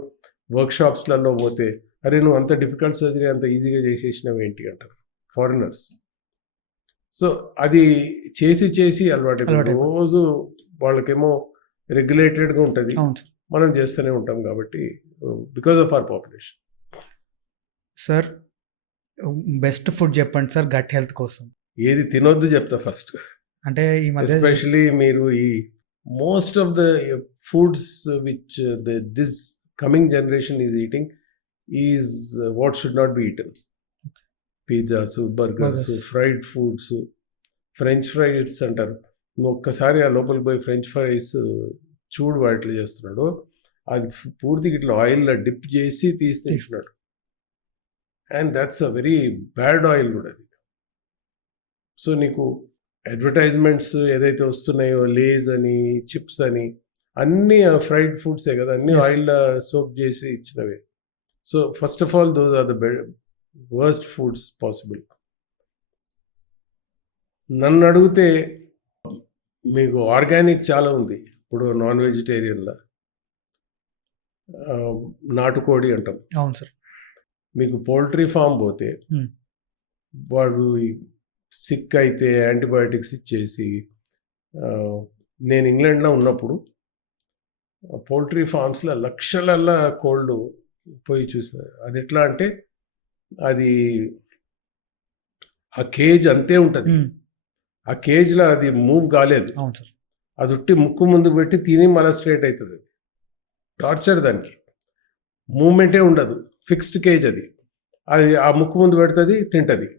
వర్క్షాప్స్లలో పోతే అరే నువ్వు అంత డిఫికల్ట్ సర్జరీ అంత ఈజీగా చేసేసినావు ఏంటి అంటారు ఫారినర్స్. సో అది చేసి అలవాటు. రోజు వాళ్ళకేమో రెగ్యులేటెడ్గా ఉంటుంది, మనం చేస్తూనే ఉంటాం కాబట్టి because of our population. Sir best food చెప్పండి సార్ గట్ హెల్త్ కోసం. ఏది తినొద్దు చెప్తా ఫస్ట్. అంటే ఈ మధ్య ఎస్పెషలీ మీరు ఈ most of the foods which this coming generation is eating is what should not be eaten. Pizzas, burgers, fried foods, French fries అంటారు. నువ్వు ఒక్కసారి ఆ లోపలికి పోయి ఫ్రెంచ్ ఫ్రైస్ చూడు వాటిలో చేస్తున్నాడు, అది పూర్తిగా ఇట్లా ఆయిల్లో డిప్ చేసి తీస్తున్నాడు. And that's a very bad oil కూడా అది. సో నీకు అడ్వర్టైజ్మెంట్స్ ఏదైతే వస్తున్నాయో లేజ్ అని, చిప్స్ అని, అన్నీ ఫ్రైడ్ ఫుడ్సే కదా, అన్నీ ఆయిల్లో సోక్ చేసి ఇచ్చినవే. So first of all those are the worst foods possible. నన్ను అడిగితే మీకు ఆర్గానిక్ చాలా ఉంది. ఇప్పుడు నాన్ వెజిటేరియన్లో నాటుకోడి అంటాం. అవును సార్. మీకు పౌల్ట్రీ ఫామ్ పోతే వాడు సిక్ అయితే యాంటీబయాటిక్స్ ఇచ్చేసి, నేను ఇంగ్లాండ్లో ఉన్నప్పుడు పౌల్ట్రీ ఫామ్స్లో లక్షలల్లా కోళ్ళు పోయి చూసిన. అది ఎట్లా అంటే అది ఆ కేజ్ అంతే ఉంటుంది, ఆ కేజ్లో అది మూవ్ కాలేదు. అవును సార్. అది ఉట్టి ముక్కు ముందు పెట్టి తిని మళ్ళీ స్ట్రేట్ అవుతుంది. అది టార్చర్, దానికి మూమెంటే ఉండదు, ఫిక్స్డ్ కేజ్ అది. అది ఆ ముక్కు ముందు పెడుతుంది, తింటుంది.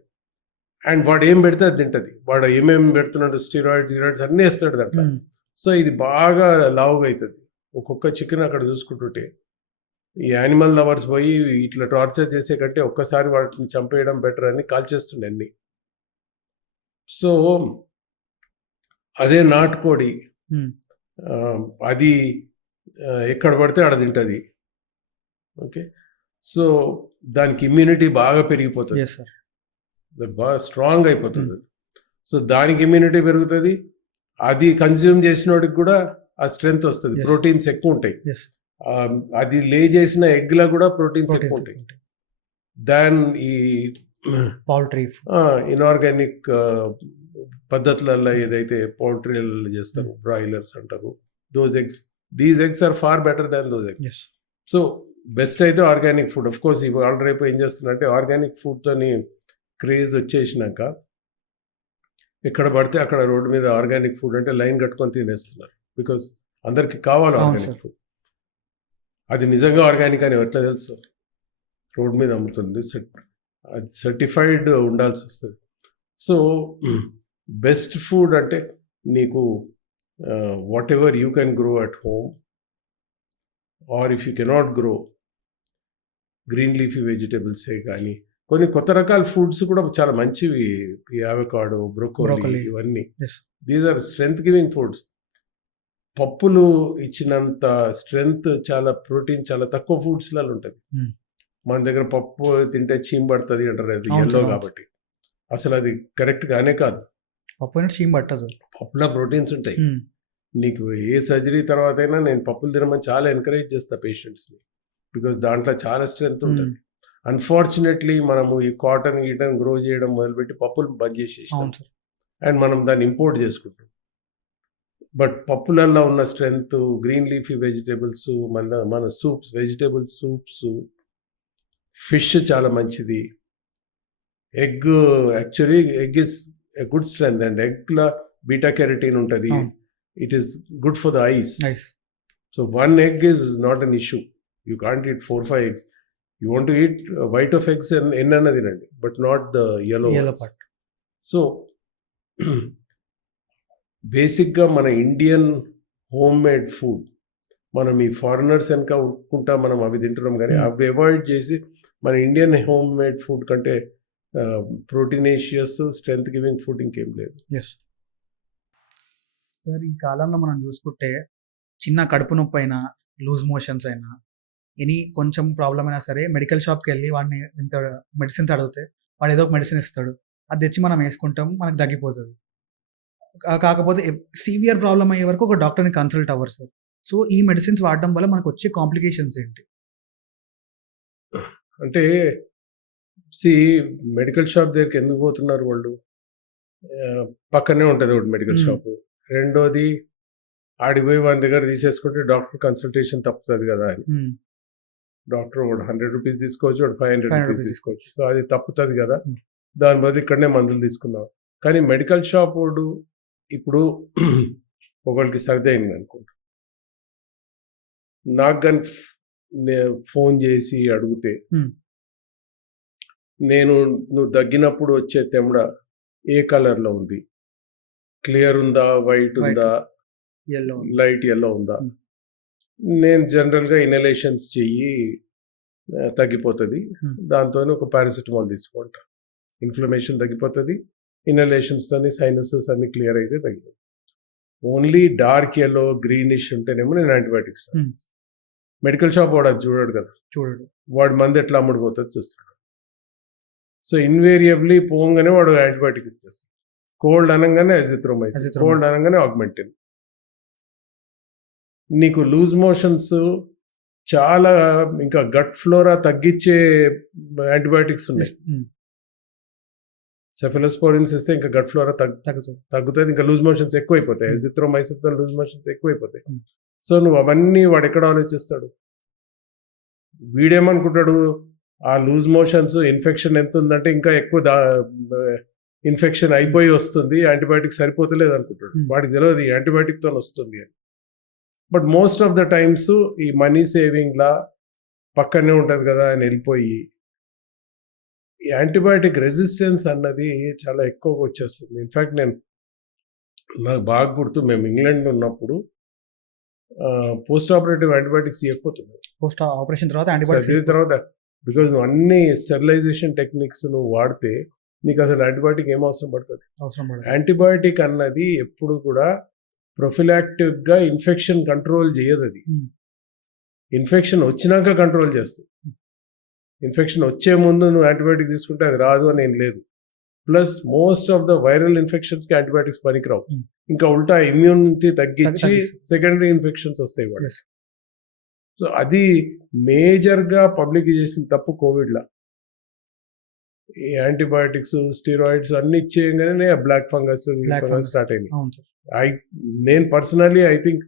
అండ్ వాడు ఏం పెడితే అది తింటుంది. వాడు ఏమేమి పెడుతున్నాడు, స్టీరాయిడ్స్ అన్నీ వేస్తాడు దాంట్లో. సో ఇది బాగా లావుగా అవుతుంది. ఒక్కొక్క చికెన్ అక్కడ చూసుకుంటుంటే ఈ యానిమల్ లవర్స్ పోయి ఇట్లా టార్చర్ చేసే కంటే ఒక్కసారి వాటిని చంపేయడం బెటర్ అని కాల్ చేస్తుండే అన్ని. సో అదే నాటుకోడి, అది ఎక్కడ పడితే ఆడ తింటుంది. ఓకే, సో దానికి ఇమ్యూనిటీ బాగా పెరిగిపోతుంది, బాగా స్ట్రాంగ్ అయిపోతుంది. సో దానికి ఇమ్యూనిటీ పెరుగుతుంది, అది కన్జ్యూమ్ చేసినోడికి కూడా ఆ స్ట్రెంగ్త్ వస్తుంది, ప్రోటీన్స్ ఎక్కువ ఉంటాయి. అది లే చేసిన ఎగ్లో కూడా ప్రోటీన్స్ ఎక్కువ ఉంటాయి దాన్ ఈ పౌల్ట్రీ ఇన్ఆర్గానిక్ పద్ధతులలో ఏదైతే పౌల్ట్రీలలో చేస్తారు, బ్రాయిలర్స్ అంటారు. These eggs are far better than those eggs. So best అయితే ఆర్గానిక్ ఫుడ్. ఆఫ్ కోర్స్ ఇవాళ రేపు ఏం చేస్తున్నారంటే ఆర్గానిక్ ఫుడ్తోని క్రేజ్ వచ్చేసినాక ఎక్కడ పడితే అక్కడ రోడ్డు మీద ఆర్గానిక్ ఫుడ్ అంటే లైన్ కట్టుకొని తినేస్తున్నారు. బికాస్ అందరికి కావాలి ఆర్గానిక్ ఫుడ్. అది నిజంగా ఆర్గానిక్ అని ఎట్లా తెలుసు? రోడ్ మీద అమ్ముతుంది, అది సర్టిఫైడ్ ఉండాల్సి వస్తుంది. సో బెస్ట్ ఫుడ్ అంటే నీకు whatever you can grow at home, or if you cannot grow green leafy వెజిటేబుల్సే కానీ కొన్ని కొత్త రకాల ఫుడ్స్ కూడా చాలా మంచివి. ఈ అవకాడో, బ్రోకోలీ, ఇవన్నీ these are strength giving foods. పప్పులు ఇచ్చినంత స్ట్రెంగ్త్, చాలా ప్రోటీన్ చాలా తక్కువ ఫుడ్స్లలో ఉంటుంది. మన దగ్గర పప్పు తింటే చీమ్ పడుతుంది అంటారు, అది ఎల్లో కాబట్టి. అసలు అది కరెక్ట్ గానే కాదు. పప్పు చీమ్ పట్టదు, పప్పులో ప్రోటీన్స్ ఉంటాయి. నీకు ఏ సర్జరీ తర్వాత అయినా నేను పప్పులు తినమని చాలా ఎంకరేజ్ చేస్తా పేషెంట్స్ని, బికాస్ దాంట్లో చాలా స్ట్రెంగ్త్ ఉంటుంది. అన్ఫార్చునేట్లీ మనము ఈ కాటన్ గీటన్ గ్రో చేయడం మొదలుపెట్టి పప్పులు బంద్ చేసేసాం అవును సార్. అండ్ మనం దాన్ని ఇంపోర్ట్ చేసుకుంటాం. బట్ పప్పులలో ఉన్న స్ట్రెంగ్త్, గ్రీన్ లీఫీ వెజిటేబుల్స్, మన సూప్స్, వెజిటేబుల్ సూప్స్, ఫిష్ చాలా మంచిది. Egg, actually egg is a good strength and ఎగ్లో బీటా కెరటిన్ ఉంటుంది. అవును. It is good for the eyes. Nice. So 1 egg is not an issue. You can't eat 4-5 eggs. You want to eat white of eggs and enna dinandi, but not the yellow ones. part. So బేసిక్గా మన Indian home made food, మనం ఈ foreigners వెనక ఉట్టుకుంటా మనం అవి తింటున్నాం, కానీ అవి అవాయిడ్ చేసి మన ఇండియన్ హోమ్ మేడ్ ఫుడ్ కంటే ప్రోటీనేషియస్, స్ట్రెంగ్త్ గివింగ్ ఫుడ్ ఇంకేం లేదు. Yes sir. ఈ కాలంలో మనం చూసుకుంటే చిన్న కడుపు నొప్పి అయినా, లూజ్ మోషన్స్ అయినా, కొంచెం ప్రాబ్లం అయినా సరే మెడికల్ షాప్కి వెళ్ళి వాడిని ఇంత మెడిసిన్స్ అడిగితే వాడు ఏదో ఒక మెడిసిన్ ఇస్తాడు. అది తెచ్చి మనం వేసుకుంటాం, మనకు తగ్గిపోతుంది. కాకపోతే సివియర్ ప్రాబ్లం అయ్యే వరకు ఒక డాక్టర్ని కన్సల్ట్ అవ్వరు సార్. సో ఈ మెడిసిన్స్ వాడడం వల్ల మనకు వచ్చే కాంప్లికేషన్స్ ఏంటి? అంటే మెడికల్ షాప్ దగ్గరికి ఎందుకు పోతున్నారు వాళ్ళు? పక్కనే ఉంటుంది ఒకటి మెడికల్ షాపు. రెండోది, ఆడిపోయి వాళ్ళ దగ్గర తీసేసుకుంటే డాక్టర్ కన్సల్టేషన్ తప్పుతుంది కదా అని. డాక్టర్ వాడు 100 రూపీస్ తీసుకోవచ్చు, వాడు 500 రూపీస్ తీసుకోవచ్చు. సో అది తప్పుతుంది కదా, దాని బదులు ఇక్కడనే మందులు తీసుకున్నాం. కానీ మెడికల్ షాప్ వాడు ఇప్పుడు ఒకరికి సర్ది అయింది అనుకుంటా, నాకు కానీ ఫోన్ చేసి అడిగితే, నువ్వు తగ్గినప్పుడు వచ్చే తెమ్మడ ఏ కలర్లో ఉంది, క్లియర్ ఉందా, వైట్ ఉందా, లైట్ ఎల్లో ఉందా, నేను జనరల్గా ఇన్హలేషన్స్ చెయ్యి తగ్గిపోతుంది, దాంతో ఒక పారాసిటమాల్ తీసుకుంటా, ఇన్ఫ్లమేషన్ తగ్గిపోతుంది, ఇన్హలేషన్స్తో సైనసెస్ అన్ని క్లియర్ అయితే తగ్గిపోతుంది. ఓన్లీ డార్క్ ఎల్లో, గ్రీనిష్ ఉంటేనేమో నేను యాంటీబయాటిక్స్. మెడికల్ షాప్ వాడు అది చూడాడు కదా, వాడు మంది ఎట్లా అమ్ముడిపోతుంది చూస్తాడు. సో ఇన్వేరియబ్లీ పోగానే వాడు యాంటీబయాటిక్స్ ఇచ్చేస్తాడు. కోల్డ్ అనగానే అజిత్రోమైసిన్, కోల్డ్ అనగానే ఆగ్మెంటిన్. నీకు లూజ్ మోషన్స్ చాలా, ఇంకా గట్ ఫ్లోరా తగ్గించే యాంటీబయాటిక్స్ ఉన్నాయి. సెఫలోస్పోరిన్స్ ఇస్తే ఇంకా గట్ ఫ్లోరా తగ్గుతుంది, ఇంకా లూజ్ మోషన్స్ ఎక్కువైపోతాయి. అజిత్రోమైసిన్తో లూజ్ మోషన్స్ ఎక్కువైపోతాయి. సో నువ్వు అవన్నీ వాడు ఎక్కడ ఆలోచిస్తాడు? వీడేమనుకుంటాడు, ఆ లూజ్ మోషన్స్ ఇన్ఫెక్షన్ ఎంత ఉందంటే ఇంకా ఎక్కువ ఇన్ఫెక్షన్ అయిపోయి వస్తుంది, యాంటీబయాటిక్ సరిపోతలేదు అనుకుంటాడు. వాడికి తెలియదు యాంటీబయాటిక్తో వస్తుంది అని. But most of the times ఈ మనీ సేవింగ్లా పక్కనే ఉంటుంది కదా అని వెళ్ళిపోయి ఈ యాంటీబయాటిక్ రెసిస్టెన్స్ అన్నది చాలా ఎక్కువగా వచ్చేస్తుంది. ఇన్ఫ్యాక్ట్ నాకు బాగా గుర్తు, మేము ఇంగ్లాండ్లో ఉన్నప్పుడు పోస్ట్ ఆపరేటివ్ యాంటీబయాటిక్స్ ఇవ్వకపోతున్నాయి. పోస్ట్ ఆపరేషన్ తర్వాత సర్జరీ తర్వాత, బికాజ్ నువ్వు అన్ని స్టెరిలైజేషన్ టెక్నిక్స్ నువ్వు వాడితే నీకు అసలు యాంటీబయాటిక్ ఏం అవసరం పడుతుంది? యాంటీబయాటిక్ అన్నది ఎప్పుడు కూడా ప్రొఫిలాక్టిక్గా ఇన్ఫెక్షన్ కంట్రోల్ చేయదు. అది ఇన్ఫెక్షన్ వచ్చినాక కంట్రోల్ చేస్తుంది. ఇన్ఫెక్షన్ వచ్చే ముందు నువ్వు యాంటీబయాటిక్ తీసుకుంటే అది రాదు అని ఏం లేదు. Plus most of the viral ఇన్ఫెక్షన్స్కి యాంటీబయాటిక్స్ పనికిరావు. ఇంకా ఉల్టా ఇమ్యూనిటీ తగ్గించి సెకండరీ ఇన్ఫెక్షన్స్ వస్తాయి వాడు. సో అది మేజర్గా పబ్లిక్ చేసిన తప్పు కోవిడ్లో. ఈ యాంటీబయాటిక్స్, స్టీరాయిడ్స్ అన్ని ఇచ్చేయగానే బ్లాక్ ఫంగస్ స్టార్ట్ అయింది. నేను పర్సనలీ ఐ థింక్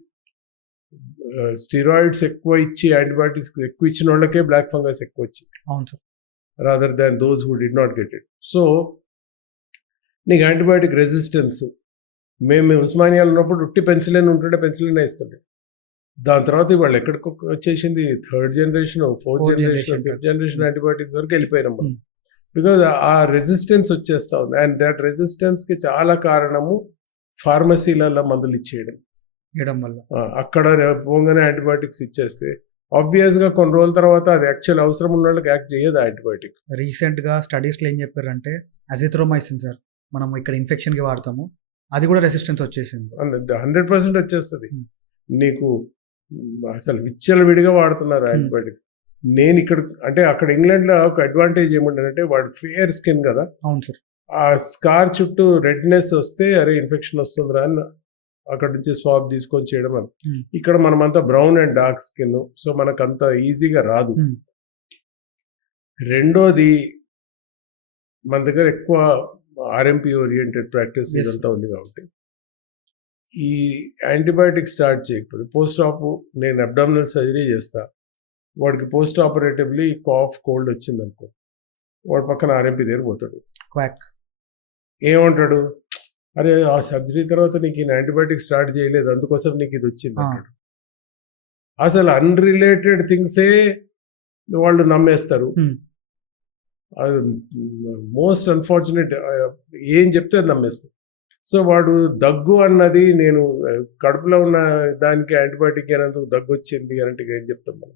స్టీరాయిడ్స్ ఎక్కువ ఇచ్చి యాంటీబయాటిక్స్ ఎక్కువ ఇచ్చిన వాళ్ళకే బ్లాక్ ఫంగస్ ఎక్కువ వచ్చింది, rather than those who did not get it. So నీకు యాంటీబయాటిక్ రెసిస్టెన్స్, మేము ఉస్మానియాలో ఉన్నప్పుడు ఉట్టి పెన్సిలిన్ ఉంటుండే, పెన్సిలిన్ ఇస్తుండే. దాని తర్వాత వాళ్ళు ఎక్కడికి వచ్చేసింది, 3rd generation, 4th generation, 5th generation antibiotics వరకు వెళ్ళిపోయినాం మనం. బికాజ్ ఆ రెసిస్టెన్స్ వచ్చేస్తా ఉంది. అండ్ దట్ రెసిస్టెన్స్కి చాలా కారణము ఫార్మసీలలో మందులు ఇచ్చేయడం వల్ల. అక్కడ పోగానే యాంటీబయాటిక్స్ ఇచ్చేస్తే ఆబ్వియస్గా కొన్ని రోజుల తర్వాత అది యాక్చువల్ అవసరం ఉన్న వాళ్ళకి యాక్ట్ చేయదు యాంటీబయాటిక్. రీసెంట్గా స్టడీస్లో ఏం చెప్పారంటే అజిత్రోమైసిన్ సార్ మనం ఇక్కడ ఇన్ఫెక్షన్కి వాడతాము, అది కూడా రెసిస్టెన్స్ వచ్చేసింది. 100% వచ్చేస్తుంది. నీకు అసలు విచ్చలవిడిగా వాడుతున్నారు యాంటీబయాటిక్స్. నేను ఇక్కడ అంటే అక్కడ ఇంగ్లాండ్లో ఒక అడ్వాంటేజ్ ఏముండదంటే వాడు ఫేర్ స్కిన్ కదా. అవును సార్. ఆ స్కార్ చుట్టూ రెడ్నెస్ వస్తే అరే ఇన్ఫెక్షన్ వస్తుందిరా అని అక్కడ నుంచి స్వాబ్ తీసుకొని చేయడం అని. Hmm. ఇక్కడ మనమంతా brown and dark skin, so మనకు అంత ఈజీగా రాదు. Hmm. రెండోది మన దగ్గర ఎక్కువ ఆర్ఎంపీ ఓరియంటెడ్ ప్రాక్టీస్ Yes. ఇదంతా ఉంది కాబట్టి ఈ యాంటీబయాటిక్ స్టార్ట్ చేయకపోతే పోస్ట్ ఆప్ నేను అబ్డామినల్ సర్జరీ చేస్తా, వాడికి పోస్ట్ ఆపరేటివ్లీ కాఫ్ కోల్డ్ వచ్చింది అనుకో, వాడు పక్కన ఆర్ఎంపీ దగ్గర పోతాడు, క్వాక్. ఏమంటాడు, అరే ఆ సర్జరీ తర్వాత నీకు ఈ యాంటీబయాటిక్ స్టార్ట్ చేయలేదు అందుకోసం నీకు ఇది వచ్చింది అంటాడు. అసలు అన్రిలేటెడ్ థింగ్సే వాళ్ళు నమ్మేస్తారు. Hmm. అది మోస్ట్ అన్ఫార్చునేట్, ఏం చెప్తే అది నమ్మేస్తారు. సో వాడు దగ్గు అన్నది నేను కడుపులో ఉన్న దానికి యాంటీబయాటిక్ అయినందుకు దగ్గు వచ్చింది అంటే ఏం చెప్తాం మనం,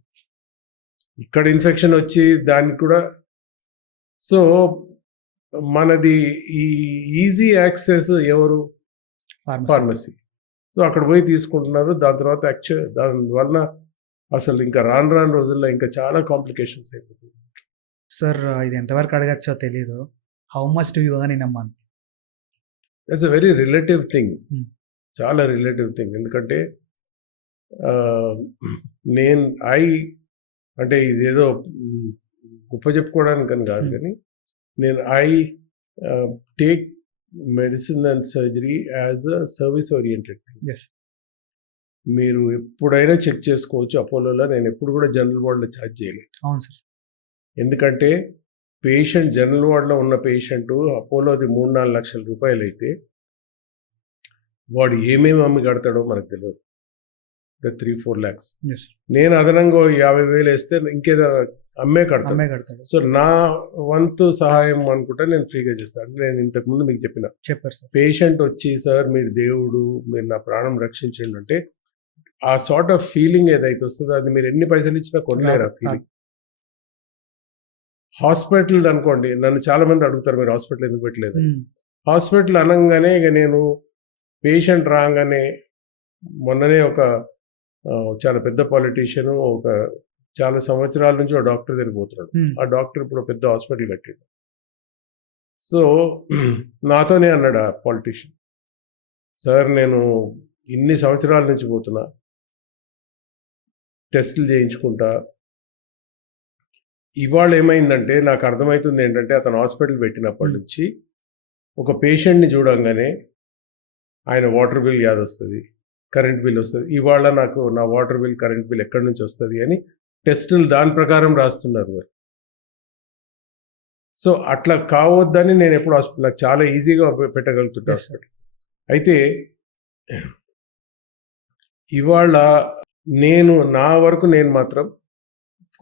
ఇక్కడ ఇన్ఫెక్షన్ వచ్చి దానికి కూడా. సో మనది ఈ ఈజీ యాక్సెస్ ఎవరు, ఫార్మసీ. సో అక్కడ పోయి తీసుకుంటున్నారు. దాని తర్వాత దానివల్ల అసలు ఇంకా రాను రోజుల్లో ఇంకా చాలా కాంప్లికేషన్స్ అయిపోతుంది. సార్ ఇది ఎంతవరకు అడగచ్చో తెలీదు, how much do you earn in a month? It's a very relative thing, Hmm. చాలా రిలేటివ్ థింగ్. ఎందుకంటే అంటే ఇదేదో గొప్ప చెప్పుకోవడానికని కాదు, కానీ నేను take medicine and surgery as a service oriented thing. Yes. మీరు ఎప్పుడైనా చెక్ చేసుకోవచ్చు, అపోలోలో నేను ఎప్పుడు కూడా జనరల్ వార్డులో ఛార్జ్ చేయలేదు. అవును సార్. ఎందుకంటే పేషెంట్ జనరల్ వార్డులో ఉన్న పేషెంట్ అపోలోది 3-4 లక్షల రూపాయలు అయితే వాడు ఏమేమి అమ్మి కడతాడో మనకు తెలియదు. 3-4 lakhs. Yes. నేను అదనంగా 50,000 వేస్తే ఇంకేదో అమ్మే కడతాను. కడతాడు. సో నా వంతు సహాయం అనుకుంటా నేను ఫ్రీగా చేస్తాను. నేను ఇంతకుముందు మీకు చెప్పారు సార్. పేషెంట్ వచ్చి సార్ మీరు దేవుడు, మీరు నా ప్రాణం రక్షించండి అంటే ఆ సార్ట్ ఆఫ్ ఫీలింగ్ ఏదైతే వస్తుందో అది మీరు ఎన్ని పైసలు ఇచ్చినా కొనలేరు. ఆ ఫీలింగ్ హాస్పిటల్ అనుకోండి, నన్ను చాలా మంది అడుగుతారు మీరు హాస్పిటల్ ఎందుకు పెట్టలేదు. హాస్పిటల్ అనగానే ఇక నేను పేషెంట్ రాగానే, మొన్ననే ఒక చాలా పెద్ద పాలిటీషియన్ ఒక చాలా సంవత్సరాల నుంచి ఒక డాక్టర్ దగ్గరికి పోతున్నాడు. ఆ డాక్టర్ ఇప్పుడు పెద్ద హాస్పిటల్ కట్టాడు. సో నాతోనే అన్నాడు ఆ పాలిటీషియన్, సార్ నేను ఇన్ని సంవత్సరాల నుంచి పోతున్నా, టెస్టులు చేయించుకుంటా, ఇవాళ ఏమైందంటే నాకు అర్థమవుతుంది ఏంటంటే అతను హాస్పిటల్ పెట్టినప్పటి నుంచి ఒక పేషెంట్ని చూడంగానే ఆయన వాటర్ బిల్ యాడ్ వస్తుంది, కరెంట్ బిల్ వస్తుంది, ఇవాళ నాకు నా వాటర్ బిల్ కరెంట్ బిల్ ఎక్కడి నుంచి వస్తుంది అని టెస్టులు దాని ప్రకారం రాస్తున్నారు మరి. సో అట్లా కావద్దని నేను ఎప్పుడు హాస్పిటల్, నాకు చాలా ఈజీగా పెట్టగలుగుతుంటే హాస్పిటల్. అయితే ఇవాళ నేను నా వరకు నేను మాత్రం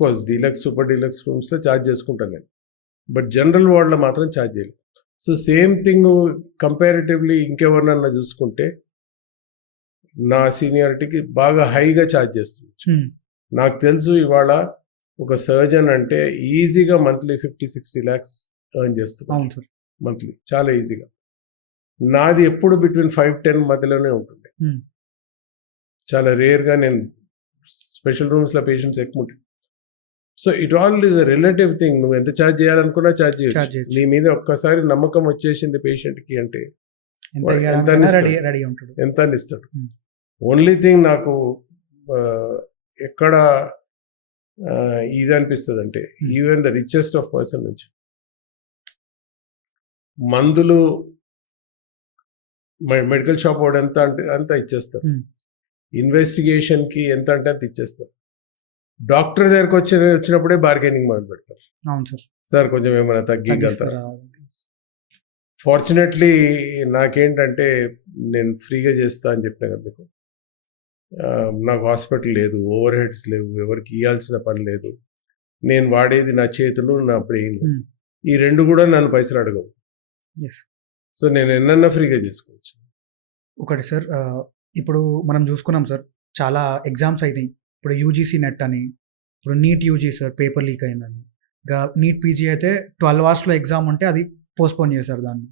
కోర్స్ డీలక్స్ సూపర్ డీలక్స్ రూమ్స్లో ఛార్జ్ చేసుకుంటాను నేను, బట్ జనరల్ వార్డ్లో మాత్రం ఛార్జ్ చేయలేదు. సో సేమ్ థింగ్ కంపారిటివ్లీ ఇంకెవరినన్నా చూసుకుంటే నా సీనియారిటీకి బాగా హైగా ఛార్జ్ చేస్తుంది. నాకు తెలుసు ఇవాళ ఒక సర్జన్ అంటే ఈజీగా మంత్లీ 50-60 lakhs ఎర్న్ చేస్తున్నాను మంత్లీ, చాలా ఈజీగా. నాది ఎప్పుడు బిట్వీన్ 5-10 మధ్యలోనే ఉంటుంది. చాలా రేర్గా నేను స్పెషల్ రూమ్స్లో పేషెంట్స్ ఎక్కువ ఉంటాయి. So it all is a relative thing. నువ్వు ఎంత ఛార్జ్ చేయాలనుకున్నా ఛార్జ్ చేయొచ్చు. నీ మీద ఒక్కసారి నమ్మకం వచ్చేసింది పేషెంట్కి అంటే ఎంత అని ఇస్తాడు. ఓన్లీ థింగ్ నాకు ఎక్కడ ఇది అనిపిస్తుంది అంటే even the richest of person నుంచి మందులు మెడికల్ షాప్ వాడు ఎంత అంటే అంత ఇచ్చేస్తారు, ఇన్వెస్టిగేషన్కి ఎంత అంటే అంత ఇచ్చేస్తారు. డాక్టర్ దగ్గరకు వచ్చినప్పుడే బార్గెనింగ్ మొదలు పెడతారు. అవును సార్, సార్ కొంచెం ఏమైనా తగ్గిగలుగుతారు. ఫార్చునేట్లీ నాకేంటంటే నేను ఫ్రీగా చేస్తా అని చెప్పిన కదా మీకు, నాకు హాస్పిటల్ లేదు, ఓవర్ హెడ్స్ లేవు, ఎవరికి ఇవ్వాల్సిన పని లేదు, నేను వాడేది నా చేతులు నా బ్రెయిన్, ఈ రెండు కూడా నన్ను పైసలు అడగవు. సో నేను ఎన్నన్నా ఫ్రీగా చేసుకోవచ్చు. ఒకటి సార్, ఇప్పుడు మనం చూసుకున్నాం సార్ చాలా ఎగ్జామ్స్ అయినాయి. ఇప్పుడు యూజీసీ నెట్ అని, ఇప్పుడు NEET UG sir paper leak అయిందని, ఇంకా నీట్ పీజీ అయితే 12 hours ఎగ్జామ్ ఉంటే అది పోస్ట్పోన్ చేశారు దాన్ని.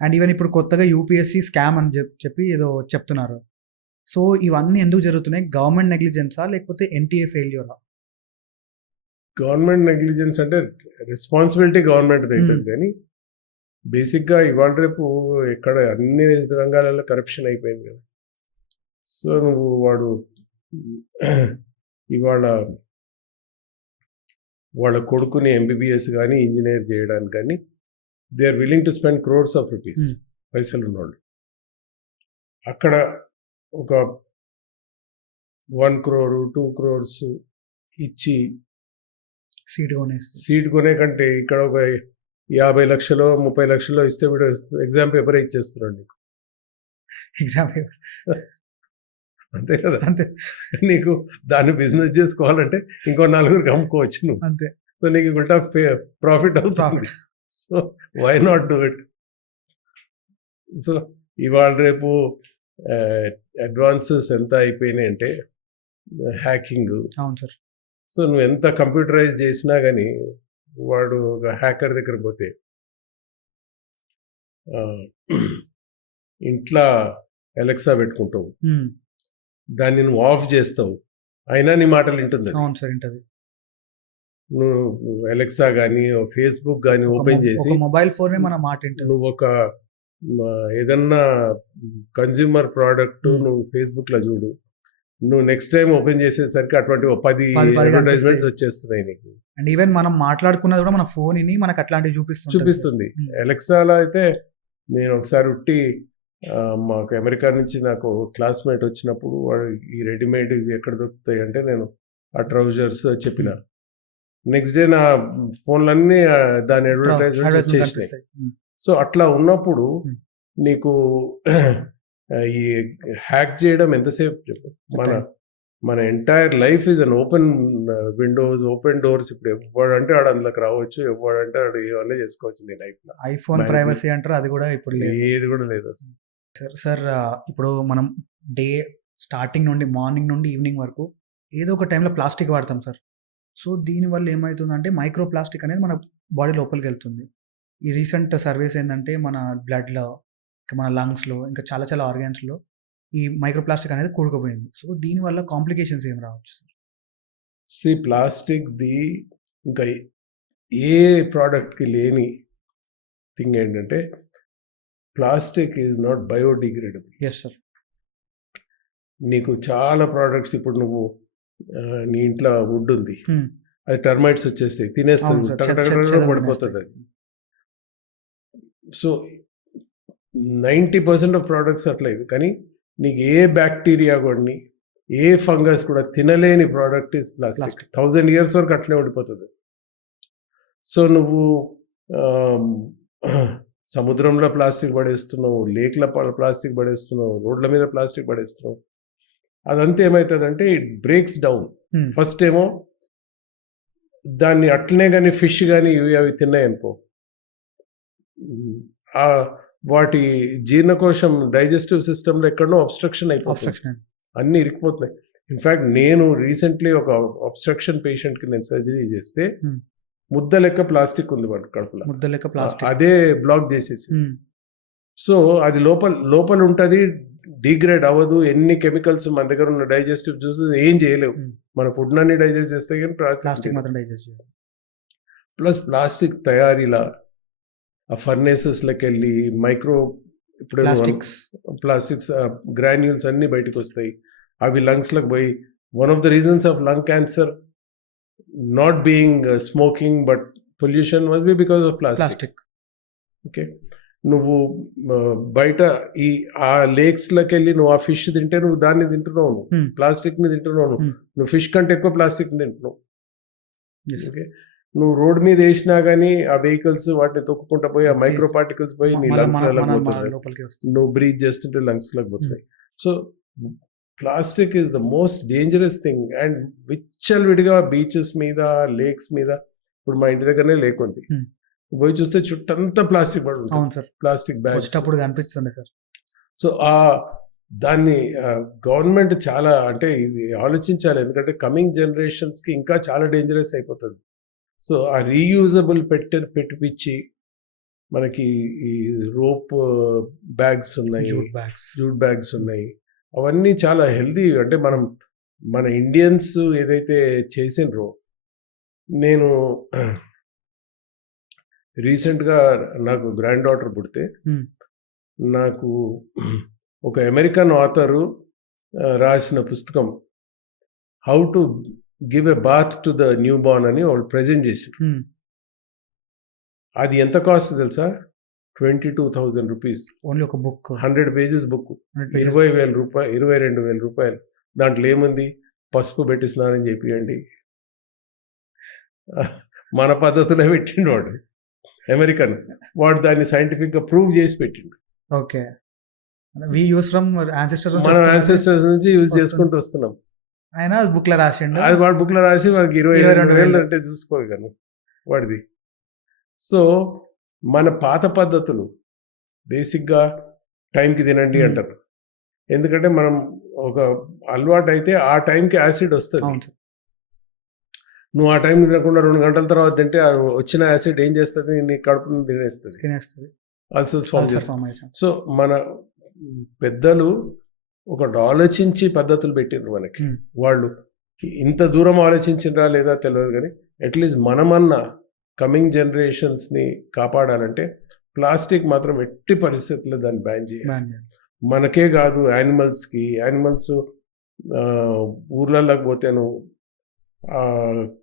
అండ్ ఈవెన్ ఇప్పుడు కొత్తగా యూపీఎస్సీ స్కామ్ అని చెప్పి ఏదో చెప్తున్నారు. సో ఇవన్నీ ఎందుకు జరుగుతున్నాయి? గవర్నమెంట్ నెగ్లిజెన్సా లేకపోతే ఎన్టీఏ ఫెయిల్యూరా? గవర్నమెంట్ నెగ్లిజెన్స్ అంటే రెస్పాన్సిబిలిటీ గవర్నమెంట్ అవుతుంది, కానీ బేసిక్గా ఇవాళ రేపు ఎక్కడ అన్ని రంగాలలో కరప్షన్ అయిపోయింది కదా. సో నువ్వు వాడు ఇవాళ వాళ్ళ కొడుకుని ఎంబీబీఎస్ కానీ ఇంజనీర్ చేయడానికి కానీ they are willing to spend crores of rupees పైసలు ఉన్నవాళ్ళు. అక్కడ ఒక 1 crore 2 crores ఇచ్చి సీట్ కొనే కంటే ఇక్కడ ఒక 50 లక్షలు 30 లక్షలు ఇస్తే వీడు ఎగ్జామ్ పేపర్ ఇచ్చేస్తున్నాడు నీకు. ఎగ్జామ్ అంతే కదా, అంతే నీకు దాన్ని బిజినెస్ చేసుకోవాలంటే ఇంకో 4 అమ్ముకోవచ్చు నువ్వు. అంతే. సో నీకు ఉల్టా ప్రాఫిట్ అవుతుంది. Profit. So why not do it? So ఇవాళ రేపు అడ్వాన్సెస్ ఎంత అయిపోయినాయి అంటే హ్యాకింగ్. అవును సార్. సో నువ్వు ఎంత కంప్యూటరైజ్ చేసినా కానీ వాడు ఒక హ్యాకర్ దగ్గర పోతే ఇంట్లో అలెక్సా పెట్టుకుంటావు, దాన్ని నువ్వు ఆఫ్ చేస్తావు, అయినా నీ మాటలు వింటుంది. అవును సార్, ఇంటది. నువ్వు అలెక్సా కానీ ఫేస్బుక్ కానీ ఓపెన్ చేసి మొబైల్ ఫోన్ మన మాట వింటది. నువ్వు ఒక ఏదన్నా కన్జ్యూమర్ ప్రోడక్ట్ నువ్వు ఫేస్బుక్లో చూడు, నువ్వు నెక్స్ట్ టైం ఓపెన్ చేసేసరికి అటువంటి 10 అడ్వర్టైజ్మెంట్స్ వచ్చేస్తున్నాయి నీకు. అండ్ ఈవెన్ మనం మాట్లాడుకున్నది కూడా మన ఫోన్ మనకు అట్లాంటివి చూపిస్తుంది. అలెక్సాలో అయితే నేను ఒకసారి ఉట్టి మాకు అమెరికా నుంచి నాకు క్లాస్మేట్ వచ్చినప్పుడు వాడు ఈ రెడీమేడ్ ఇవి ఎక్కడ దొరుకుతాయి అంటే నేను ఆ ట్రౌజర్స్ చెప్పిన, నెక్స్ట్ డే నా ఫోన్లన్నీ దాని అడ్వర్టైజ్మెంట్స్ వచ్చేసినాయి. సో అట్లా ఉన్నప్పుడు నీకు ఈ హ్యాక్ చేయడం ఎంతసేపు చెప్పు? మన entire life is an open Windows, open doors. ఇప్పుడు ఎవడంటే ఆడు అందులోకి రావచ్చు, ఎవడంటే ఆడు ఏమన్నా చేసుకోవచ్చు నీ లైఫ్లో. ఐఫోన్ ప్రైవసీ అంటారు, అది కూడా ఇప్పుడు ఏది కూడా లేదు అసలు. సార్ ఇప్పుడు మనం డే స్టార్టింగ్ నుండి మార్నింగ్ నుండి ఈవినింగ్ వరకు ఏదో ఒక టైంలో ప్లాస్టిక్ వాడతాం సార్. సో దీనివల్ల ఏమవుతుందంటే మైక్రో ప్లాస్టిక్ అనేది మన బాడీ లోపలికి వెళ్తుంది. ఈ రీసెంట్ సర్వేస్ ఏంటంటే మన బ్లడ్లో, మన లంగ్స్లో, ఇంకా చాలా చాలా ఆర్గాన్స్లో ఈ మైక్రో ప్లాస్టిక్ అనేది కూడుకుపోయింది. సో దీనివల్ల కాంప్లికేషన్స్ ఏం రావచ్చు సార్? ప్లాస్టిక్ది ఇంకా ఏ ప్రోడక్ట్కి లేని థింగ్ ఏంటంటే plastic is not biodegradable. Yes sir. నీకు చాలా ప్రోడక్ట్స్ ఇప్పుడు నువ్వు నీ ఇంట్లో వుడ్ ఉంది, అది టర్మైట్స్ వచ్చేస్తాయి, తినేస్తుంది, పడిపోతుంది అది. సో 90% ఆఫ్ ప్రోడక్ట్స్ అట్లేదు. కానీ నీకు ఏ బ్యాక్టీరియా కూడా ఏ ఫంగస్ కూడా తినలేని ప్రోడక్ట్ ఈజ్ ప్లాస్టిక్. 1000 years వరకు అట్లే ఉండిపోతుంది. సో నువ్వు సముద్రంలో ప్లాస్టిక్ పడేస్తున్నావు, లేక్ల ప్లాస్టిక్ పడేస్తున్నావు, రోడ్ల మీద ప్లాస్టిక్ పడేస్తున్నావు. అదంతా ఏమవుతుందంటే ఇట్ బ్రేక్స్ డౌన్. ఫస్ట్ ఏమో దాన్ని అట్లనే కానీ ఫిష్ కానీ ఇవి అవి తిన్నాయనుకో, వాటి జీర్ణకోశం డైజెస్టివ్ సిస్టంలో ఎక్కడో అబ్స్ట్రక్షన్ అయిపోతుంది, అన్నీ ఇరికిపోతున్నాయి. ఇన్ఫ్యాక్ట్ నేను రీసెంట్లీ ఒక అబ్స్ట్రక్షన్ పేషెంట్కి నేను సర్జరీ చేస్తే ముద్ద లెక్క ప్లాస్టిక్ ఉంది వాడు కడుపులో, ముద్ద లెక్క ప్లాస్టిక్, అదే బ్లాక్ చేసేసి. సో అది లోపల ఉంటుంది, డిగ్రేడ్ అవ్వదు. ఎన్ని కెమికల్స్ మన దగ్గర ఉన్న డైజెస్టివ్ జ్యూసెస్ ఏం చేయలేవు, మన ఫుడ్ అన్ని డైజెస్ట్ చేస్తాయి కానీ ప్లాస్టిక్ మాత్రం డైజెస్ట్ చేయదు. ప్లస్ ప్లాస్టిక్ తయారీలా ఆ ఫర్నేసెస్లోకి వెళ్ళి ఇప్పుడు ప్లాస్టిక్స్ గ్రాన్యూల్స్ అన్నీ బయటకు వస్తాయి, అవి లంగ్స్లోకి పోయి one of the reasons of lung cancer not being smoking but pollution was be because of plastic. Okay, నువ్వు బయట ఆ లేక్స్లోకి వెళ్ళి నువ్వు ఆ ఫిష్ తింటే నువ్వు దాన్ని తింటున్నావు, నువ్వు ప్లాస్టిక్ని తింటున్నావు, నువ్వు ఫిష్ కంటే ఎక్కువ ప్లాస్టిక్ని తింటున్నావు. ఓకే, నువ్వు రోడ్ మీద వేసినా కానీ ఆ వెహికల్స్ వాటిని తొక్కుకుంటా పోయి ఆ మైక్రో పార్టికల్స్ పోయి నీ లంగ్స్లోకి పోతున్నాయి, నువ్వు బ్రీత్ చేస్తుంటే లంగ్స్లోకి పోతున్నాయి. So plastic is the most dangerous thing. And విచ్చలవిడిగా బీచెస్ మీద, లేక్స్ మీద, ఇప్పుడు మా ఇంటి దగ్గరనే లేక్ ఉంది, పోయి చూస్తే చుట్టంతా ప్లాస్టిక్ పడి ఉంటుంది, ప్లాస్టిక్ బ్యాగ్స్ కనిపిస్తుంది సార్. సో దాన్ని గవర్నమెంట్ చాలా అంటే ఇది ఆలోచించాలి, ఎందుకంటే కమింగ్ జనరేషన్స్కి ఇంకా చాలా డేంజరస్ అయిపోతుంది. సో ఆ రీయూజబుల్ పెట్టిపిచ్చి మనకి ఈ రోప్ బ్యాగ్స్ ఉన్నాయి, జూట్ బ్యాగ్స్ ఉన్నాయి, అవన్నీ చాలా హెల్దీ. అంటే మన ఇండియన్స్ ఏదైతే చేసినరో, నేను రీసెంట్గా నాకు గ్రాండ్ డాటర్ పుడితే నాకు ఒక అమెరికన్ ఆథరు రాసిన పుస్తకం how to give a bath to the newborn అని వాళ్ళు ప్రజెంట్ చేసి అది ఎంత కాస్ట్ తెలుసా? 22,000 రూపీస్. ఓన్లీ ఒక బుక్ 100 పేజెస్ బుక్. 20,000 రూపాయలు, 22,000 రూపాయలు. దాంట్లో ఏముంది? పసుపు పెట్టి స్నానం చేపియండి. మన పద్ధతిలో పెట్టిండు వాడు, అమెరికన్ వాడు దాన్ని సైంటిఫిక్గా ప్రూవ్ చేసి పెట్టిండు. Okay, we use from ancestors, మన యాన్సెస్టర్స్ నుంచి యూజ్ చేసుకుంటూ వస్తున్నాం. ఆయన బుక్ లో రాసిండు, అది వాడు బుక్ లో రాసి మనకి 22,000 అంటే చూసుకోగలను వాడిది. సో మన పాత పద్ధతులు బేసిక్గా టైంకి తినండి అంటారు. ఎందుకంటే మనం ఒక అలవాటు అయితే ఆ టైంకి యాసిడ్ వస్తుంది. నువ్వు ఆ టైం తినకుండా 2 గంటల తర్వాత తింటే వచ్చిన యాసిడ్ ఏం చేస్తుంది? నీ కడుపును తినేస్తుంది, అల్సర్స్ ఫామ్ చేస్తుంది. సో మన పెద్దలు ఒకటి ఆలోచించి పద్ధతులు పెట్టిండ్రు మనకి. వాళ్ళు ఇంత దూరం ఆలోచించినరా లేదా తెలియదు, కానీ అట్లీస్ట్ మనమన్నా కమింగ్ జనరేషన్స్ని కాపాడాలంటే ప్లాస్టిక్ మాత్రం ఎట్టి పరిస్థితుల్లో దాన్ని బ్యాన్ చేయాలి. మనకే కాదు, యానిమల్స్కి. యానిమల్స్ ఊర్లలోకి పోతేను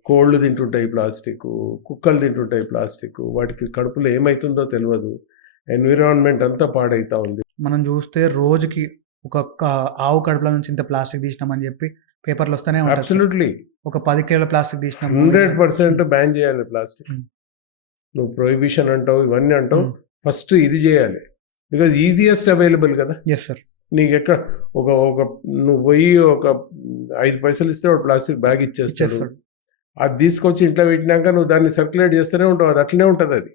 కోళ్ళు తింటుంటాయి ప్లాస్టిక్, కుక్కలు తింటుంటాయి ప్లాస్టిక్. వాటికి కడుపులో ఏమవుతుందో తెలియదు. ఎన్విరాన్మెంట్ అంతా పాడైతా ఉంది. మనం చూస్తే రోజుకి ఒక ఆవు కడుపుల నుంచి ఇంత ప్లాస్టిక్ తీసినామని చెప్పి పేపర్లు వస్తూనే ఉంటాయి. అబ్సల్యూట్లీ. ఒక 10 కిలోల ప్లాస్టిక్ తీసినాం. 100% బ్యాన్ చేయాలి ప్లాస్టిక్. నువ్వు ప్రొహిబిషన్ అంటావు, ఇవన్నీ అంటావు, ఫస్ట్ ఇది చేయాలి. బికాజ్ ఈజియెస్ట్ అవైలబుల్ కదా. Yes sir. నీకు ఎక్కడ ఒక నువ్వు పోయి ఒక 5 పైసలు ఇస్తే వాడు ప్లాస్టిక్ బ్యాగ్ ఇచ్చేస్తాడు. అది తీసుకొచ్చి ఇంట్లో పెట్టినాక నువ్వు దాన్ని సర్క్యులేట్ చేస్తూనే ఉంటావు, అది అట్లనే ఉంటుంది. అది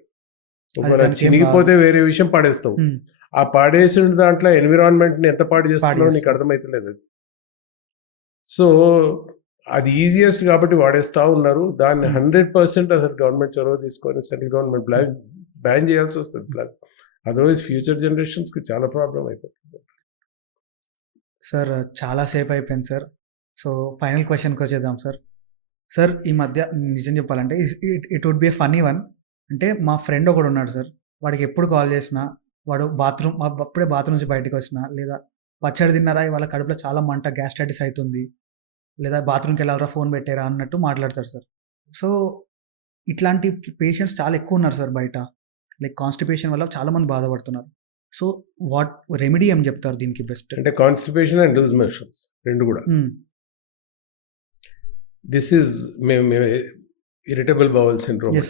ఒకవేళ చినిగిపోతే వేరే విషయం పాడేస్తావు. ఆ పాడేసిన దాంట్లో ఎన్విరాన్మెంట్ని ఎంత పాడు చేస్తున్నావు నీకు అర్థమవుతలేదు అది. సో అది ఈజియెస్ట్ కాబట్టి వాడేస్తూ ఉన్నారు. దాన్ని 100% అసలు గవర్నమెంట్ చొరవ తీసుకొని సెంట్రల్ గవర్నమెంట్ బ్యాన్ చేయాల్సి వస్తుంది ప్లాస్టిక్. అదర్వైజ్ ఫ్యూచర్ జనరేషన్స్కి చాలా ప్రాబ్లం అయిపోతుంది. సార్ చాలా సేఫ్ అయిపోయింది సార్. సో ఫైనల్ క్వశ్చన్కి వచ్చేద్దాం సార్. సార్ ఈ మధ్య నిజం చెప్పాలంటే it would be a funny one. అంటే మా ఫ్రెండ్ ఒకడు ఉన్నాడు సార్, వాడికి ఎప్పుడు కాల్ చేసినా వాడు అప్పుడే బాత్రూమ్ నుంచి బయటకు వచ్చినా, లేదా పచ్చడి తిన్నారా వాళ్ళ కడుపులో చాలా మంట, గ్యాస్ట్రైటిస్ అవుతుంది, లేదా బాత్రూమ్కి వెళ్ళాలరా ఫోన్ పెట్టారా అన్నట్టు మాట్లాడతారు సార్. సో ఇట్లాంటి పేషెంట్స్ చాలా ఎక్కువ ఉన్నారు సార్ బయట. లైక్ కాన్స్టిపేషన్ వల్ల చాలా మంది బాధపడుతున్నారు. సో వాట్ రెమెడీ ఏం చెప్తారు దీనికి బెస్ట్? అంటే కాన్స్టిపేషన్ అండ్ లూజ్ మోషన్స్ రెండు కూడా. This is irritable bowel syndrome.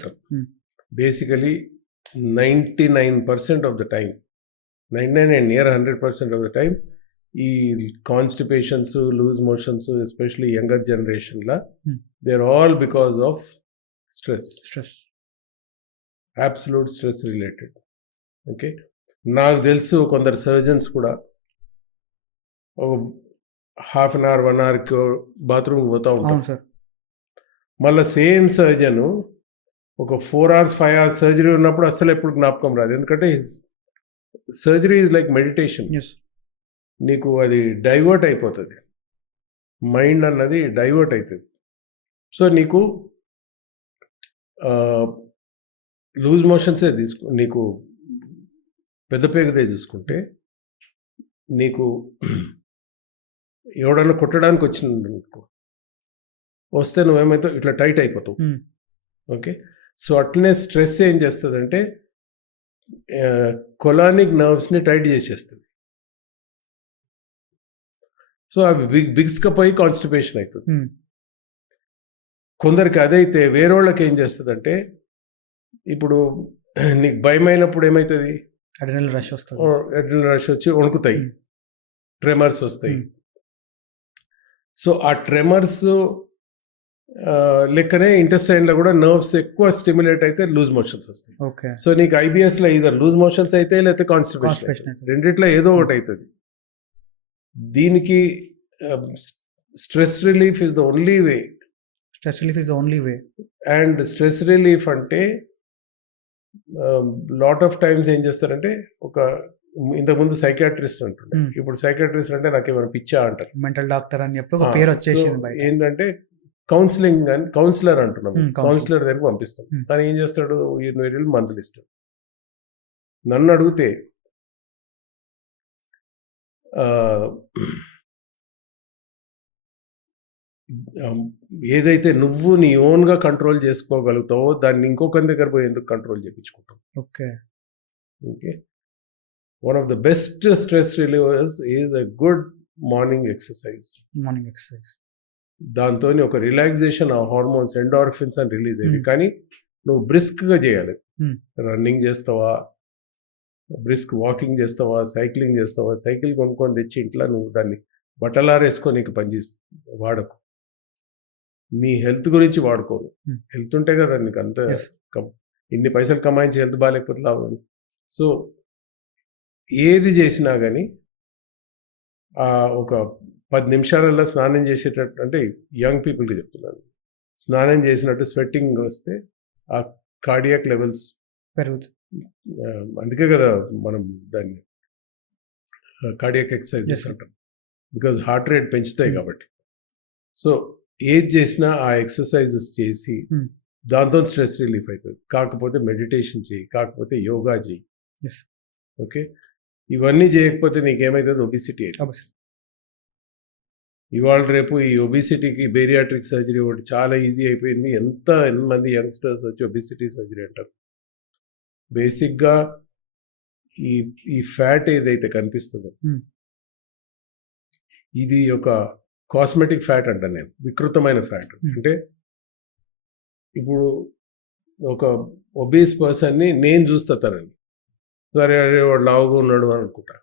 Basically 99% of the time, 99 and near 100% of the time ఈ constipations, loose motions, especially younger జనరేషన్లో they are all because of stress. Absolute stress related. Okay, నాకు తెలుసు కొందరు surgeons కూడా ఒక half an hour 1 అవర్కి బాత్రూమ్కి పోతూ ఉంటారు. మళ్ళీ సేమ్ సర్జను ఒక 4 hours 5 hours సర్జరీ ఉన్నప్పుడు అస్సలు ఎప్పుడు జ్ఞాపకం రాదు. ఎందుకంటే సర్జరీ ఈజ్ లైక్ మెడిటేషన్. నీకు అది డైవర్ట్ అయిపోతుంది, మైండ్ అన్నది డైవర్ట్ అవుతుంది. సో నీకు లూజ్ మోషన్సే నీకు పెద్ద పేగదే చూసుకుంటే నీకు ఎవడన్నా కొట్టడానికి వచ్చిందనుకో, వస్తే నువ్వేమైతే ఇట్లా టైట్ అయిపోతావు. ఓకే, సో అట్లనే స్ట్రెస్ ఏం చేస్తుందంటే కొలానిక్ నర్వ్స్ని టైట్ చేసేస్తుంది. సో అవి బిగ్స్కపోయి కాన్స్టిపేషన్ అవుతుంది. కొందరికి అదైతే వేరే వాళ్ళకి ఏం చేస్తుందంటే, ఇప్పుడు నీకు భయమైనప్పుడు ఏమవుతుంది? అడ్రినల్ రష్ వస్తుంది. అడ్రినల్ రష్ వచ్చి వణుకుతాయి, ట్రెమర్స్ వస్తాయి. సో ఆ ట్రెమర్స్ లెక్కనే ఇంటెస్టైన్లో కూడా నర్వ్స్ ఎక్కువ స్టిమ్యులేట్ అయితే లూజ్ మోషన్స్ వస్తాయి. సో నీకు ఐబిఎస్లో ఇదర్ లూజ్ మోషన్స్ అయితే లేకపోతే కాన్స్టిపేషన్, రెండిట్లో ఏదో ఒకటి అవుతుంది. దీనికి stress relief is the only way. And stress relief అంటే లాట్ ఆఫ్ టైమ్స్ ఏం చేస్తారంటే, ఇంతకుముందు సైకాట్రిస్ట్ అంటుండే, ఇప్పుడు సైకాట్రిస్ట్ అంటే నాకేమైనా పిచ్చా అంటారు, మెంటల్ డాక్టర్ అని చెప్పి ఒక పేరు వచ్చేసింది. ఏంటంటే కౌన్సిలింగ్ అని కౌన్సిలర్ అంటున్నాం, కౌన్సిలర్ దగ్గరికి పంపిస్తాం. తను ఏం చేస్తాడు, 20 మందులు ఇస్తాడు. నన్ను అడిగితే ఏదైతే నువ్వు నీ ఓన్గా కంట్రోల్ చేసుకోగలుగుతావో దాన్ని ఇంకొకరి దగ్గర పోయి ఎందుకు కంట్రోల్ చేయించుకుంటావు. Okay. Okay, one of the best stress relievers is a good morning exercise. Morning exercise. దాంతో ఒక రిలాక్సేషన్, ఆ హార్మోన్స్ ఎండార్ఫిన్స్ అని రిలీజ్ అయ్యి, Hmm. కానీ నువ్వు బ్రిస్క్గా చేయాలి. Hmm. రన్నింగ్ చేస్తావా, బ్రిస్క్ వాకింగ్ చేస్తావా, సైక్లింగ్ చేస్తావా, సైకిల్ కొనుక్కొని తెచ్చి ఇంట్లో నువ్వు దాన్ని బట్టలారేసుకొని నీకు పనిచేస్తుంది వాడకు. నీ హెల్త్ గురించి వాడుకోను. Hmm. హెల్త్ ఉంటే కదా నీకు అంత Yes. ఇన్ని పైసలు కమాయించి హెల్త్ బాగాలేకపోతే లాభం. సో ఏది చేసినా కానీ ఒక 10 నిమిషాలలో స్నానం చేసేటట్టు, అంటే యంగ్ పీపుల్కి చెప్తున్నాను, స్నానం చేసినట్టు స్వెట్టింగ్ వస్తే ఆ కార్డియాక్ లెవెల్స్ పెరుగుతుంది. అందుకే కదా మనం దాన్ని కార్డియాక్ ఎక్సర్సైజెస్ Yes, sir. అంటాం, బికాజ్ హార్ట్ రేట్ పెంచుతాయి Hmm. కాబట్టి. సో ఏది చేసినా ఆ ఎక్సర్సైజెస్ చేసి Hmm. దాంతో స్ట్రెస్ రిలీఫ్ అవుతుంది. కాకపోతే మెడిటేషన్ చేయి, కాకపోతే యోగా చేయి. Yes. ఓకే, ఇవన్నీ చేయకపోతే నీకేమవుతుంది, ఒబిసిటీ అవుతుంది. Obviously. ఇవాళ రేపు ఈ ఒబిసిటీకి బేరియాట్రిక్ సర్జరీ ఒకటి చాలా ఈజీ అయిపోయింది. ఎంతమంది యంగ్స్టర్స్ వచ్చి ఒబిసిటీ సర్జరీ అంటారు. బేసిక్గా ఈ ఫ్యాట్ ఏదైతే కనిపిస్తుందో Hmm. ఇది ఒక కాస్మెటిక్ ఫ్యాట్ అంటాను నేను, వికృతమైన ఫ్యాట్. Hmm. అంటే ఇప్పుడు ఒక ఒబీస్ పర్సన్ని నేను చూస్తా తనని, సరే అరే వాడు లావుగా ఉన్నాడు అని అనుకుంటా,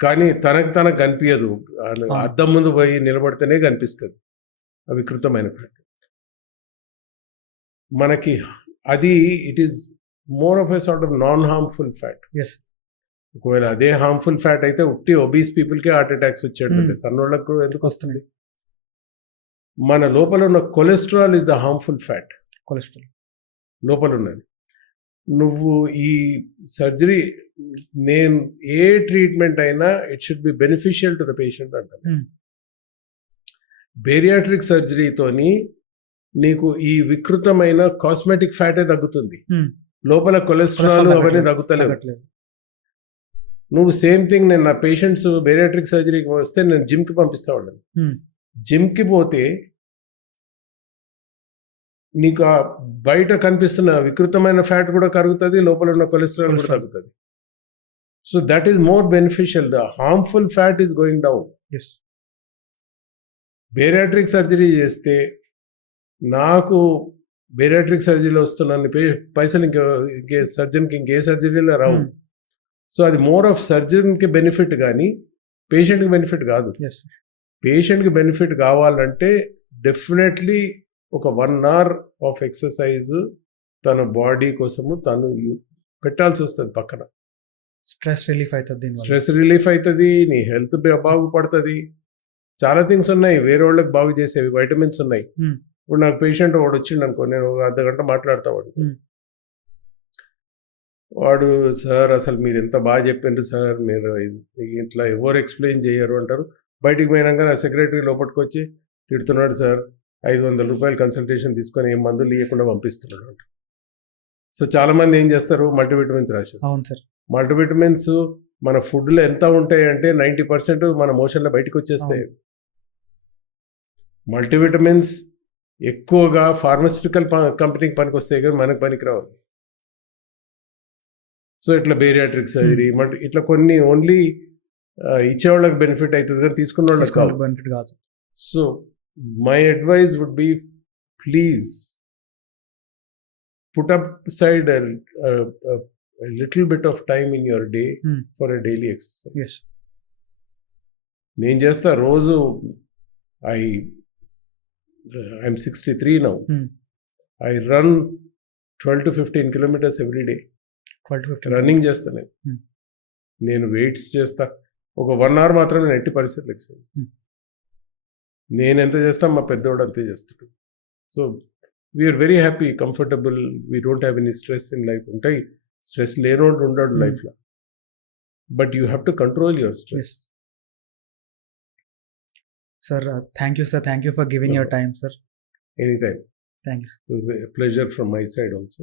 కానీ తనకు కనిపించదు. అద్దం ముందు పోయి నిలబడితేనే కనిపిస్తుంది ఆ వికృతమైన ఫ్యాట్. మనకి అది it is more of a sort of non harmful fat. Yes. ఒకవేళ అదే హార్మ్ఫుల్ ఫ్యాట్ అయితే ఉట్టి ఒబీస్ పీపుల్కే హార్ట్ అటాక్స్ వచ్చేటంటే Hmm. సన్నోళ్ళకు కూడా ఎందుకు వస్తుంది? మన లోపల ఉన్న cholesterol is the harmful fat. Cholesterol లోపల ఉన్నది. నువ్వు ఈ సర్జరీ, నేను ఏ ట్రీట్మెంట్ అయినా it should be beneficial to the patient అంటాను. Hmm. బేరియాట్రిక్ సర్జరీతోని నీకు ఈ వికృతమైన కాస్మెటిక్ ఫ్యాటే తగ్గుతుంది, Hmm. లోపల కొలెస్ట్రాల్ అవన్నీ తగ్గుతలేవు. తగ్గట్లేదు. నువ్వు సేమ్ థింగ్, నేను నా పేషెంట్స్ బేరియాట్రిక్ సర్జరీకి వస్తే నేను జిమ్కి పంపిస్తా ఉన్నాను. Hmm. జిమ్కి పోతే నీకు ఆ బయట కనిపిస్తున్న వికృతమైన ఫ్యాట్ కూడా కరుగుతుంది, లోపల ఉన్న కొలెస్ట్రాల్ కూడా Cholesterol. తగ్గుతుంది. So that is more beneficial. The harmful fat is going down. Yes. Bariatric surgery చేస్తే నాకు బేరియాట్రిక్ సర్జరీలో వస్తున్నాను పైసలు ఇంకే సర్జన్కి ఇంకే సర్జరీలో రావు. Hmm. సో అది మోర్ ఆఫ్ సర్జన్కి బెనిఫిట్ కానీ పేషెంట్కి బెనిఫిట్ కాదు. Yes. పేషెంట్కి బెనిఫిట్ కావాలంటే డెఫినెట్లీ ఒక 1 hour ఆఫ్ ఎక్సర్సైజ్ తన బాడీ కోసము తను పెట్టాల్సి వస్తుంది పక్కన. స్ట్రెస్ రిలీఫ్ అవుతుంది దీనివల్ల. స్ట్రెస్ రిలీఫ్ అవుతుంది, నీ హెల్త్ బాగుపడుతుంది. చాలా థింగ్స్ ఉన్నాయి వేరే వాళ్ళకి బాగు చేసేవి, వైటమిన్స్ ఉన్నాయి. Hmm. ఇప్పుడు నాకు పేషెంట్ వాడు వచ్చిండు అనుకో, నేను ఒక అర్ధగంట మాట్లాడతా వాడు. Hmm. వాడు సార్ అసలు మీరు ఎంత బాగా చెప్పిండ్రు సార్, మీరు ఇట్లా ఎవరు ఎక్స్ప్లెయిన్ చేయరు అంటారు. బయటికి పోయినాక నా సెక్రటరీ లోపలికి వచ్చి తిడుతున్నాడు, సార్ 500 రూపాయలు కన్సల్టేషన్ తీసుకొని ఏం మందులు ఇవ్వకుండా పంపిస్తున్నాడు అంట. సో చాలామంది ఏం చేస్తారు, మల్టీవిటమిన్స్ రాసేస్తారు. అవును సార్. మల్టీవిటమిన్స్ మన ఫుడ్లో ఎంత ఉంటాయి అంటే 90% మన మోషన్లో బయటకు వచ్చేస్తాయి. మల్టీవిటమిన్స్ ఎక్కువగా ఫార్మాస్యూటికల్ కంపెనీకి పనికి వస్తాయి కానీ మనకు పనికి రావు. సో ఇట్లా బేరియాట్రిక్ సర్జరీ ఇట్లా కొన్ని ఓన్లీ ఇచ్చేవాళ్ళకి బెనిఫిట్ అవుతుంది కానీ తీసుకున్న వాళ్ళకి కాదు. బెనిఫిట్ కాదు. So my advice would be, please put aside a little bit of time in your day for a daily exercise. Yes. నేను చేస్తా రోజు. I'm 63 now. I run 12 to 15 kilometers every day. 12 to 15 running చేస్తాను. నేను weights చేస్తా. ఒక 1 hour మాత్రమే నేను ఎట్టి పరిస్థితులు ఎక్సర్సైజ్ చేస్తాను. నేను ఎంత చేస్తాను మా పెద్దోడు అంతే చేస్తాడు. So we're very happy, comfortable, we don't have any stress in life. ఉంటాయి స్ట్రెస్ లేనోడు ఉండడు లైఫ్లో, but you have to control your stress. Sir thank you sir, thank you for giving your time sir. Any time. Thank you. Pleasure from my side also.